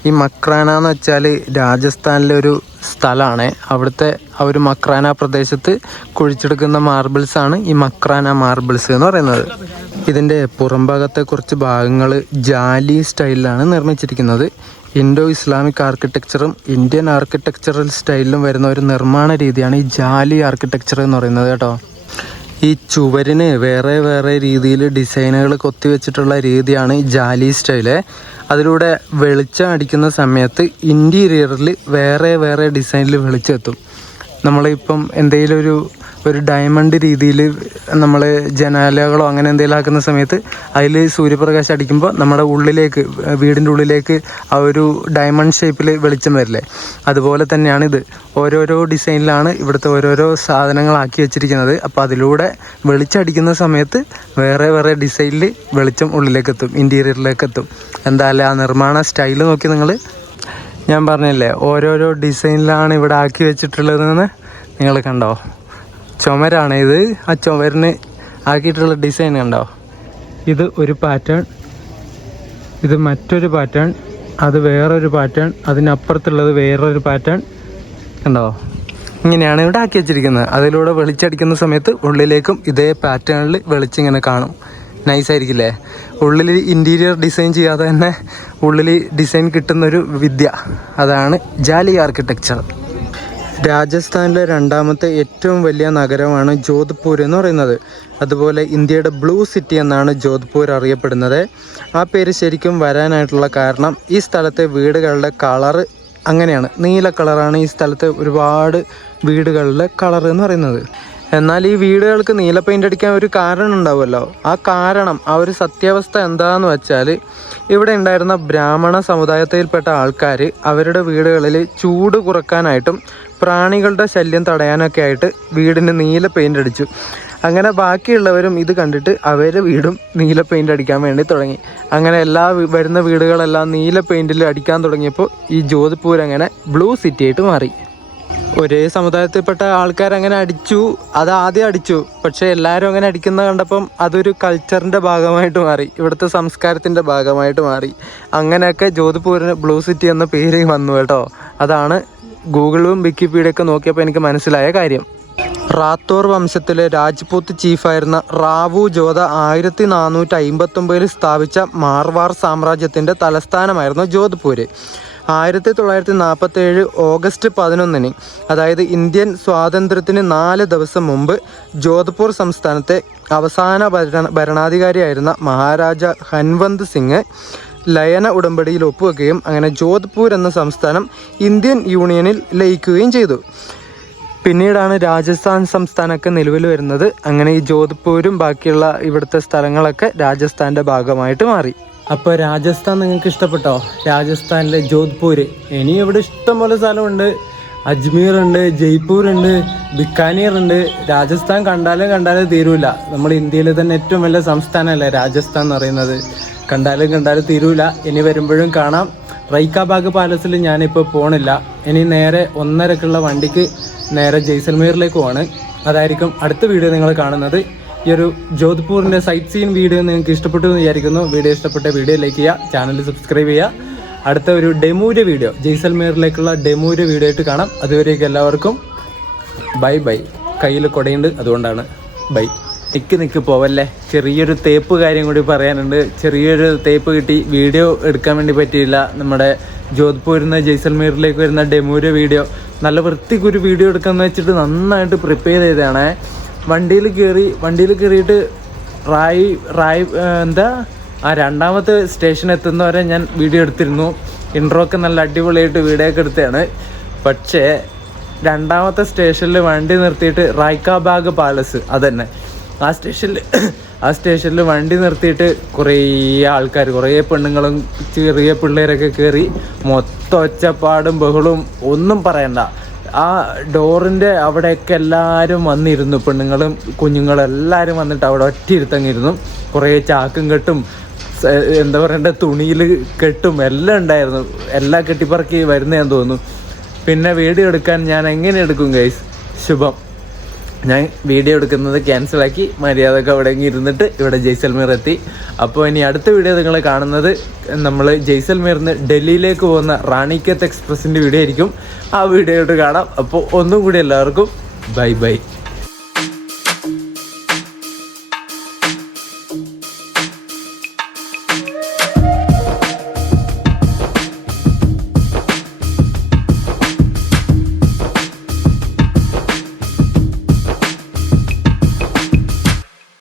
ഈ മക്രാന എന്ന് വെച്ചാൽ രാജസ്ഥാനിലെ ഒരു സ്ഥലമാണ്. അവിടുത്തെ ആ ഒരു മക്രാന പ്രദേശത്ത് കുഴിച്ചെടുക്കുന്ന മാർബിൾസാണ് ഈ മക്രാന മാർബിൾസ് എന്ന് പറയുന്നത്. ഇതിൻ്റെ പുറംഭാഗത്തെ കുറച്ച് ഭാഗങ്ങൾ ജാലി സ്റ്റൈലിലാണ് നിർമ്മിച്ചിരിക്കുന്നത്. ഇൻഡോ ഇസ്ലാമിക് ആർക്കിടെക്ചറും ഇന്ത്യൻ ആർക്കിടെക്ചറൽ സ്റ്റൈലിലും വരുന്ന ഒരു നിർമ്മാണ രീതിയാണ് ഈ ജാലി ആർക്കിടെക്ചർ എന്ന് പറയുന്നത് കേട്ടോ. ഈ ചുവരിന് വേറെ വേറെ രീതിയിൽ ഡിസൈനുകൾ കൊത്തിവെച്ചിട്ടുള്ള രീതിയാണ് ഈ ജാലി സ്റ്റൈല്. അതിലൂടെ വെളിച്ചം അടിക്കുന്ന സമയത്ത് ഇൻറ്റീരിയറിൽ വേറെ വേറെ ഡിസൈനിൽ വെളിച്ചം എത്തും. നമ്മളിപ്പം എന്തെങ്കിലും ഒരു ഡയമണ്ട് രീതിയിൽ നമ്മൾ ജനാലകളോ അങ്ങനെ എന്തെങ്കിലും ആക്കുന്ന സമയത്ത് അതിൽ സൂര്യപ്രകാശം അടിക്കുമ്പോൾ നമ്മുടെ ഉള്ളിലേക്ക്, വീടിൻ്റെ ഉള്ളിലേക്ക് ആ ഒരു ഡയമണ്ട് ഷേപ്പിൽ വെളിച്ചം വരില്ലേ, അതുപോലെ തന്നെയാണിത്. ഓരോരോ ഡിസൈനിലാണ് ഇവിടുത്തെ ഓരോരോ സാധനങ്ങളാക്കി വെച്ചിരിക്കുന്നത്. അപ്പോൾ അതിലൂടെ വെളിച്ചം അടിക്കുന്ന സമയത്ത് വേറെ വേറെ ഡിസൈനിൽ വെളിച്ചം ഉള്ളിലേക്ക് എത്തും, ഇൻറ്റീരിയറിലേക്ക് എത്തും. എന്തായാലും ആ നിർമ്മാണ സ്റ്റൈല് നോക്കി നിങ്ങൾ, ഞാൻ പറഞ്ഞില്ലേ ഓരോരോ ഡിസൈനിലാണ് ഇവിടെ ആക്കി വെച്ചിട്ടുള്ളതെന്ന് നിങ്ങൾ കണ്ടോ. ചുമരാണ് ഇത്, ആ ചുമരിന് ആക്കിയിട്ടുള്ള ഡിസൈൻ കണ്ടോ. ഇത് ഒരു പാറ്റേൺ, ഇത് മറ്റൊരു പാറ്റേൺ, അത് വേറൊരു പാറ്റേൺ, അതിനപ്പുറത്തുള്ളത് വേറൊരു പാറ്റേൺ കണ്ടോ. ഇങ്ങനെയാണ് ഇവിടെ ആക്കി വെച്ചിരിക്കുന്നത്. അതിലൂടെ വെളിച്ചടിക്കുന്ന സമയത്ത് ഉള്ളിലേക്കും ഇതേ പാറ്റേണിൽ വെളിച്ചം ഇങ്ങനെ കാണും. നൈസായിരിക്കില്ലേ. ഉള്ളിൽ ഇൻറ്റീരിയർ ഡിസൈൻ ചെയ്യാതെ തന്നെ ഉള്ളിൽ ഡിസൈൻ കിട്ടുന്നൊരു വിദ്യ, അതാണ് ജാലി ആർക്കിടെക്ചർ. രാജസ്ഥാനിലെ 2ാമത്തെ ഏറ്റവും വലിയ നഗരമാണ് ജോധ്പൂർ എന്ന് പറയുന്നത്. അതുപോലെ ഇന്ത്യയുടെ ബ്ലൂ സിറ്റി എന്നാണ് ജോധ്പൂർ അറിയപ്പെടുന്നത്. ആ പേര് ശരിക്കും വരാനായിട്ടുള്ള കാരണം ഈ സ്ഥലത്തെ വീടുകളുടെ കളറ് അങ്ങനെയാണ്, നീല കളറാണ് ഈ സ്ഥലത്തെ ഒരുപാട് വീടുകളുടെ കളർ എന്ന് പറയുന്നത്. എന്നാൽ ഈ വീടുകൾക്ക് നീല പെയിൻ്റ് അടിക്കാൻ ഒരു കാരണം ഉണ്ടാവുമല്ലോ. ആ കാരണം, ആ ഒരു സത്യാവസ്ഥ എന്താണെന്ന് വെച്ചാൽ ഇവിടെ ഉണ്ടായിരുന്ന ബ്രാഹ്മണ സമുദായത്തിൽപ്പെട്ട ആൾക്കാർ അവരുടെ വീടുകളിൽ ചൂട് കുറക്കാനായിട്ടും പ്രാണികളുടെ ശല്യം തടയാനൊക്കെ ആയിട്ട് വീടിന് നീല പെയിൻ്റ് അടിച്ചു. അങ്ങനെ ബാക്കിയുള്ളവരും ഇത് കണ്ടിട്ട് അവരുടെ വീടും നീല പെയിൻ്റ് അടിക്കാൻ വേണ്ടി തുടങ്ങി. അങ്ങനെ വരുന്ന വീടുകളെല്ലാം നീല പെയിൻറ്റിൽ അടിക്കാൻ തുടങ്ങിയപ്പോൾ ഈ ജോധ്പൂർ അങ്ങനെ ബ്ലൂ സിറ്റി ആയിട്ട് മാറി. ഒരേ സമുദായത്തിൽപ്പെട്ട ആൾക്കാരങ്ങനെ അടിച്ചു, അത് ആദ്യം അടിച്ചു. പക്ഷേ എല്ലാവരും അങ്ങനെ അടിക്കുന്ന കണ്ടപ്പം അതൊരു കൾച്ചറിൻ്റെ ഭാഗമായിട്ട് മാറി, ഇവിടുത്തെ സംസ്കാരത്തിൻ്റെ ഭാഗമായിട്ട് മാറി. അങ്ങനെയൊക്കെ ജോധ്പൂരിന് ബ്ലൂ സിറ്റി എന്ന പേര് വന്നു കേട്ടോ. അതാണ് ഗൂഗിളും വിക്കിപീഡിയൊക്കെ നോക്കിയപ്പോൾ എനിക്ക് മനസ്സിലായ കാര്യം. റാത്തോർ വംശത്തിലെ രാജ്പൂത്ത് ചീഫായിരുന്ന റാവു ജോധ 1459 സ്ഥാപിച്ച മാർവാർ സാമ്രാജ്യത്തിൻ്റെ തലസ്ഥാനമായിരുന്നു ജോധ്പൂർ. 1947 ഓഗസ്റ്റ് 11 അതായത് ഇന്ത്യൻ സ്വാതന്ത്ര്യത്തിന് 4 ദിവസം മുമ്പ് ജോധ്പൂർ സംസ്ഥാനത്തെ അവസാന ഭരണാധികാരിയായിരുന്ന മഹാരാജ ഹൻവന്ത് സിംഗ് ലയന ഉടമ്പടിയിൽ ഒപ്പുവെക്കുകയും അങ്ങനെ ജോധ്പൂർ എന്ന സംസ്ഥാനം ഇന്ത്യൻ യൂണിയനിൽ ലയിക്കുകയും ചെയ്തു. പിന്നീടാണ് രാജസ്ഥാൻ സംസ്ഥാനമൊക്കെ നിലവിൽ വരുന്നത്. അങ്ങനെ ഈ ജോധ്പൂരും ബാക്കിയുള്ള ഇവിടുത്തെ സ്ഥലങ്ങളൊക്കെ രാജസ്ഥാൻ്റെ ഭാഗമായിട്ട് മാറി. അപ്പോൾ രാജസ്ഥാൻ നിങ്ങൾക്ക് ഇഷ്ടപ്പെട്ടോ? രാജസ്ഥാനിലെ ജോധ്പൂർ. ഇനി ഇവിടെ ഇഷ്ടംപോലെ സ്ഥലമുണ്ട്. അജ്മീർ ഉണ്ട്, ജയ്പൂർ ഉണ്ട്, ബിക്കാനീർ ഉണ്ട്. രാജസ്ഥാൻ കണ്ടാലും തീരൂല. നമ്മുടെ ഇന്ത്യയിലെ തന്നെ ഏറ്റവും വലിയ സംസ്ഥാനമല്ലേ രാജസ്ഥാൻ എന്ന് പറയുന്നത്. കണ്ടാലും തീരൂല. ഇനി വരുമ്പോഴും കാണാം. റൈക്കാബാഗ് പാലസിൽ ഞാനിപ്പോൾ പോണില്ല. ഇനി നേരെ 1:30ക്കുള്ള വണ്ടിക്ക് നേരെ ജയ്സൽമീറിലേക്ക് പോവാണ്. അതായിരിക്കും അടുത്ത വീഡിയോ നിങ്ങൾ കാണുന്നത്. ഈ ഒരു ജോധ്പൂരിൻ്റെ സൈറ്റ് സീൻ വീഡിയോ നിങ്ങൾക്ക് ഇഷ്ടപ്പെട്ടു എന്ന് വിചാരിക്കുന്നു. വീഡിയോ ഇഷ്ടപ്പെട്ട വീഡിയോ ലൈക്ക് ചെയ്യുക, ചാനൽ സബ്സ്ക്രൈബ് ചെയ്യുക. അടുത്ത ഒരു ഡെമോയുടെ വീഡിയോ, ജയ്സൽമീറിലേക്കുള്ള ഡെമോയുടെ വീഡിയോ ആയിട്ട് കാണാം. അതുവരേക്കും എല്ലാവർക്കും ബൈ. കയ്യിൽ കുടയുണ്ട്, അതുകൊണ്ടാണ് ബൈ. നിക്ക് പോവല്ലേ, ചെറിയൊരു തേപ്പ് കാര്യം കൂടി പറയാനുണ്ട്. ചെറിയൊരു തേപ്പ് കിട്ടി, വീഡിയോ എടുക്കാൻ വേണ്ടി പറ്റിയില്ല. നമ്മുടെ ജോധ്പൂരിൽ നിന്ന് ജയ്സൽമീറിലേക്ക് വരുന്ന ഡെമോയുടെ വീഡിയോ നല്ല വൃത്തിക്കൊരു വീഡിയോ എടുക്കാമെന്ന് വെച്ചിട്ട് നന്നായിട്ട് പ്രിപ്പയർ ചെയ്തതാണ്. വണ്ടിയിൽ കയറിയിട്ട് രണ്ടാമത്തെ സ്റ്റേഷൻ എത്തുന്നവരെ ഞാൻ വീഡിയോ എടുത്തിരുന്നു. ഇൻട്രോ ഒക്കെ നല്ല അടിപൊളിയായിട്ട് വീഡിയോ ഒക്കെ എടുത്തതാണ്. പക്ഷേ രണ്ടാമത്തെ സ്റ്റേഷനിൽ വണ്ടി നിർത്തിയിട്ട് റൈക്കാബാഗ് പാലസ്, അതന്നെ ആ സ്റ്റേഷനിൽ വണ്ടി നിർത്തിയിട്ട് കുറേ ആൾക്കാർ, കുറേ പെണ്ണുങ്ങളും ചെറിയ പിള്ളേരൊക്കെ കയറി മൊത്തം ഒച്ചപ്പാടും ബഹളവും ഒന്നും പറയണ്ട. ആ ഡോറിൻ്റെ അവിടെയൊക്കെ എല്ലാവരും വന്നിരുന്നു. പെണ്ണുങ്ങളും കുഞ്ഞുങ്ങളും എല്ലാവരും വന്നിട്ട് അവിടെ ഒറ്റയിരുത്തങ്ങിരുന്നു. കുറേ ചാക്കും കെട്ടും എന്താ പറയണ്ട തുണിയിൽ കെട്ടും എല്ലാം ഉണ്ടായിരുന്നു. എല്ലാം കെട്ടിപ്പറക്കി വരുന്നതെന്ന് തോന്നുന്നു. പിന്നെ വീഡിയോ എടുക്കാൻ ഞാൻ എങ്ങനെ എടുക്കും ഗൈസ്? ശുഭം. ഞാൻ വീഡിയോ എടുക്കുന്നത് ക്യാൻസലാക്കി മര്യാദക്ക് അവിടെ ഇരുന്നിട്ട് ഇവിടെ ജയ്സൽമീർ എത്തി. അപ്പോൾ ഇനി അടുത്ത വീഡിയോ നിങ്ങൾ കാണുന്നത് നമ്മൾ ജയ്സൽമീറിൽ നിന്ന് ഡൽഹിയിലേക്ക് പോകുന്ന റാണിക്കത്ത് എക്സ്പ്രസിൻ്റെ വീഡിയോ ആയിരിക്കും. ആ വീഡിയോ ആയിട്ട് കാണാം. അപ്പോൾ ഒന്നും കൂടി എല്ലാവർക്കും ബൈ.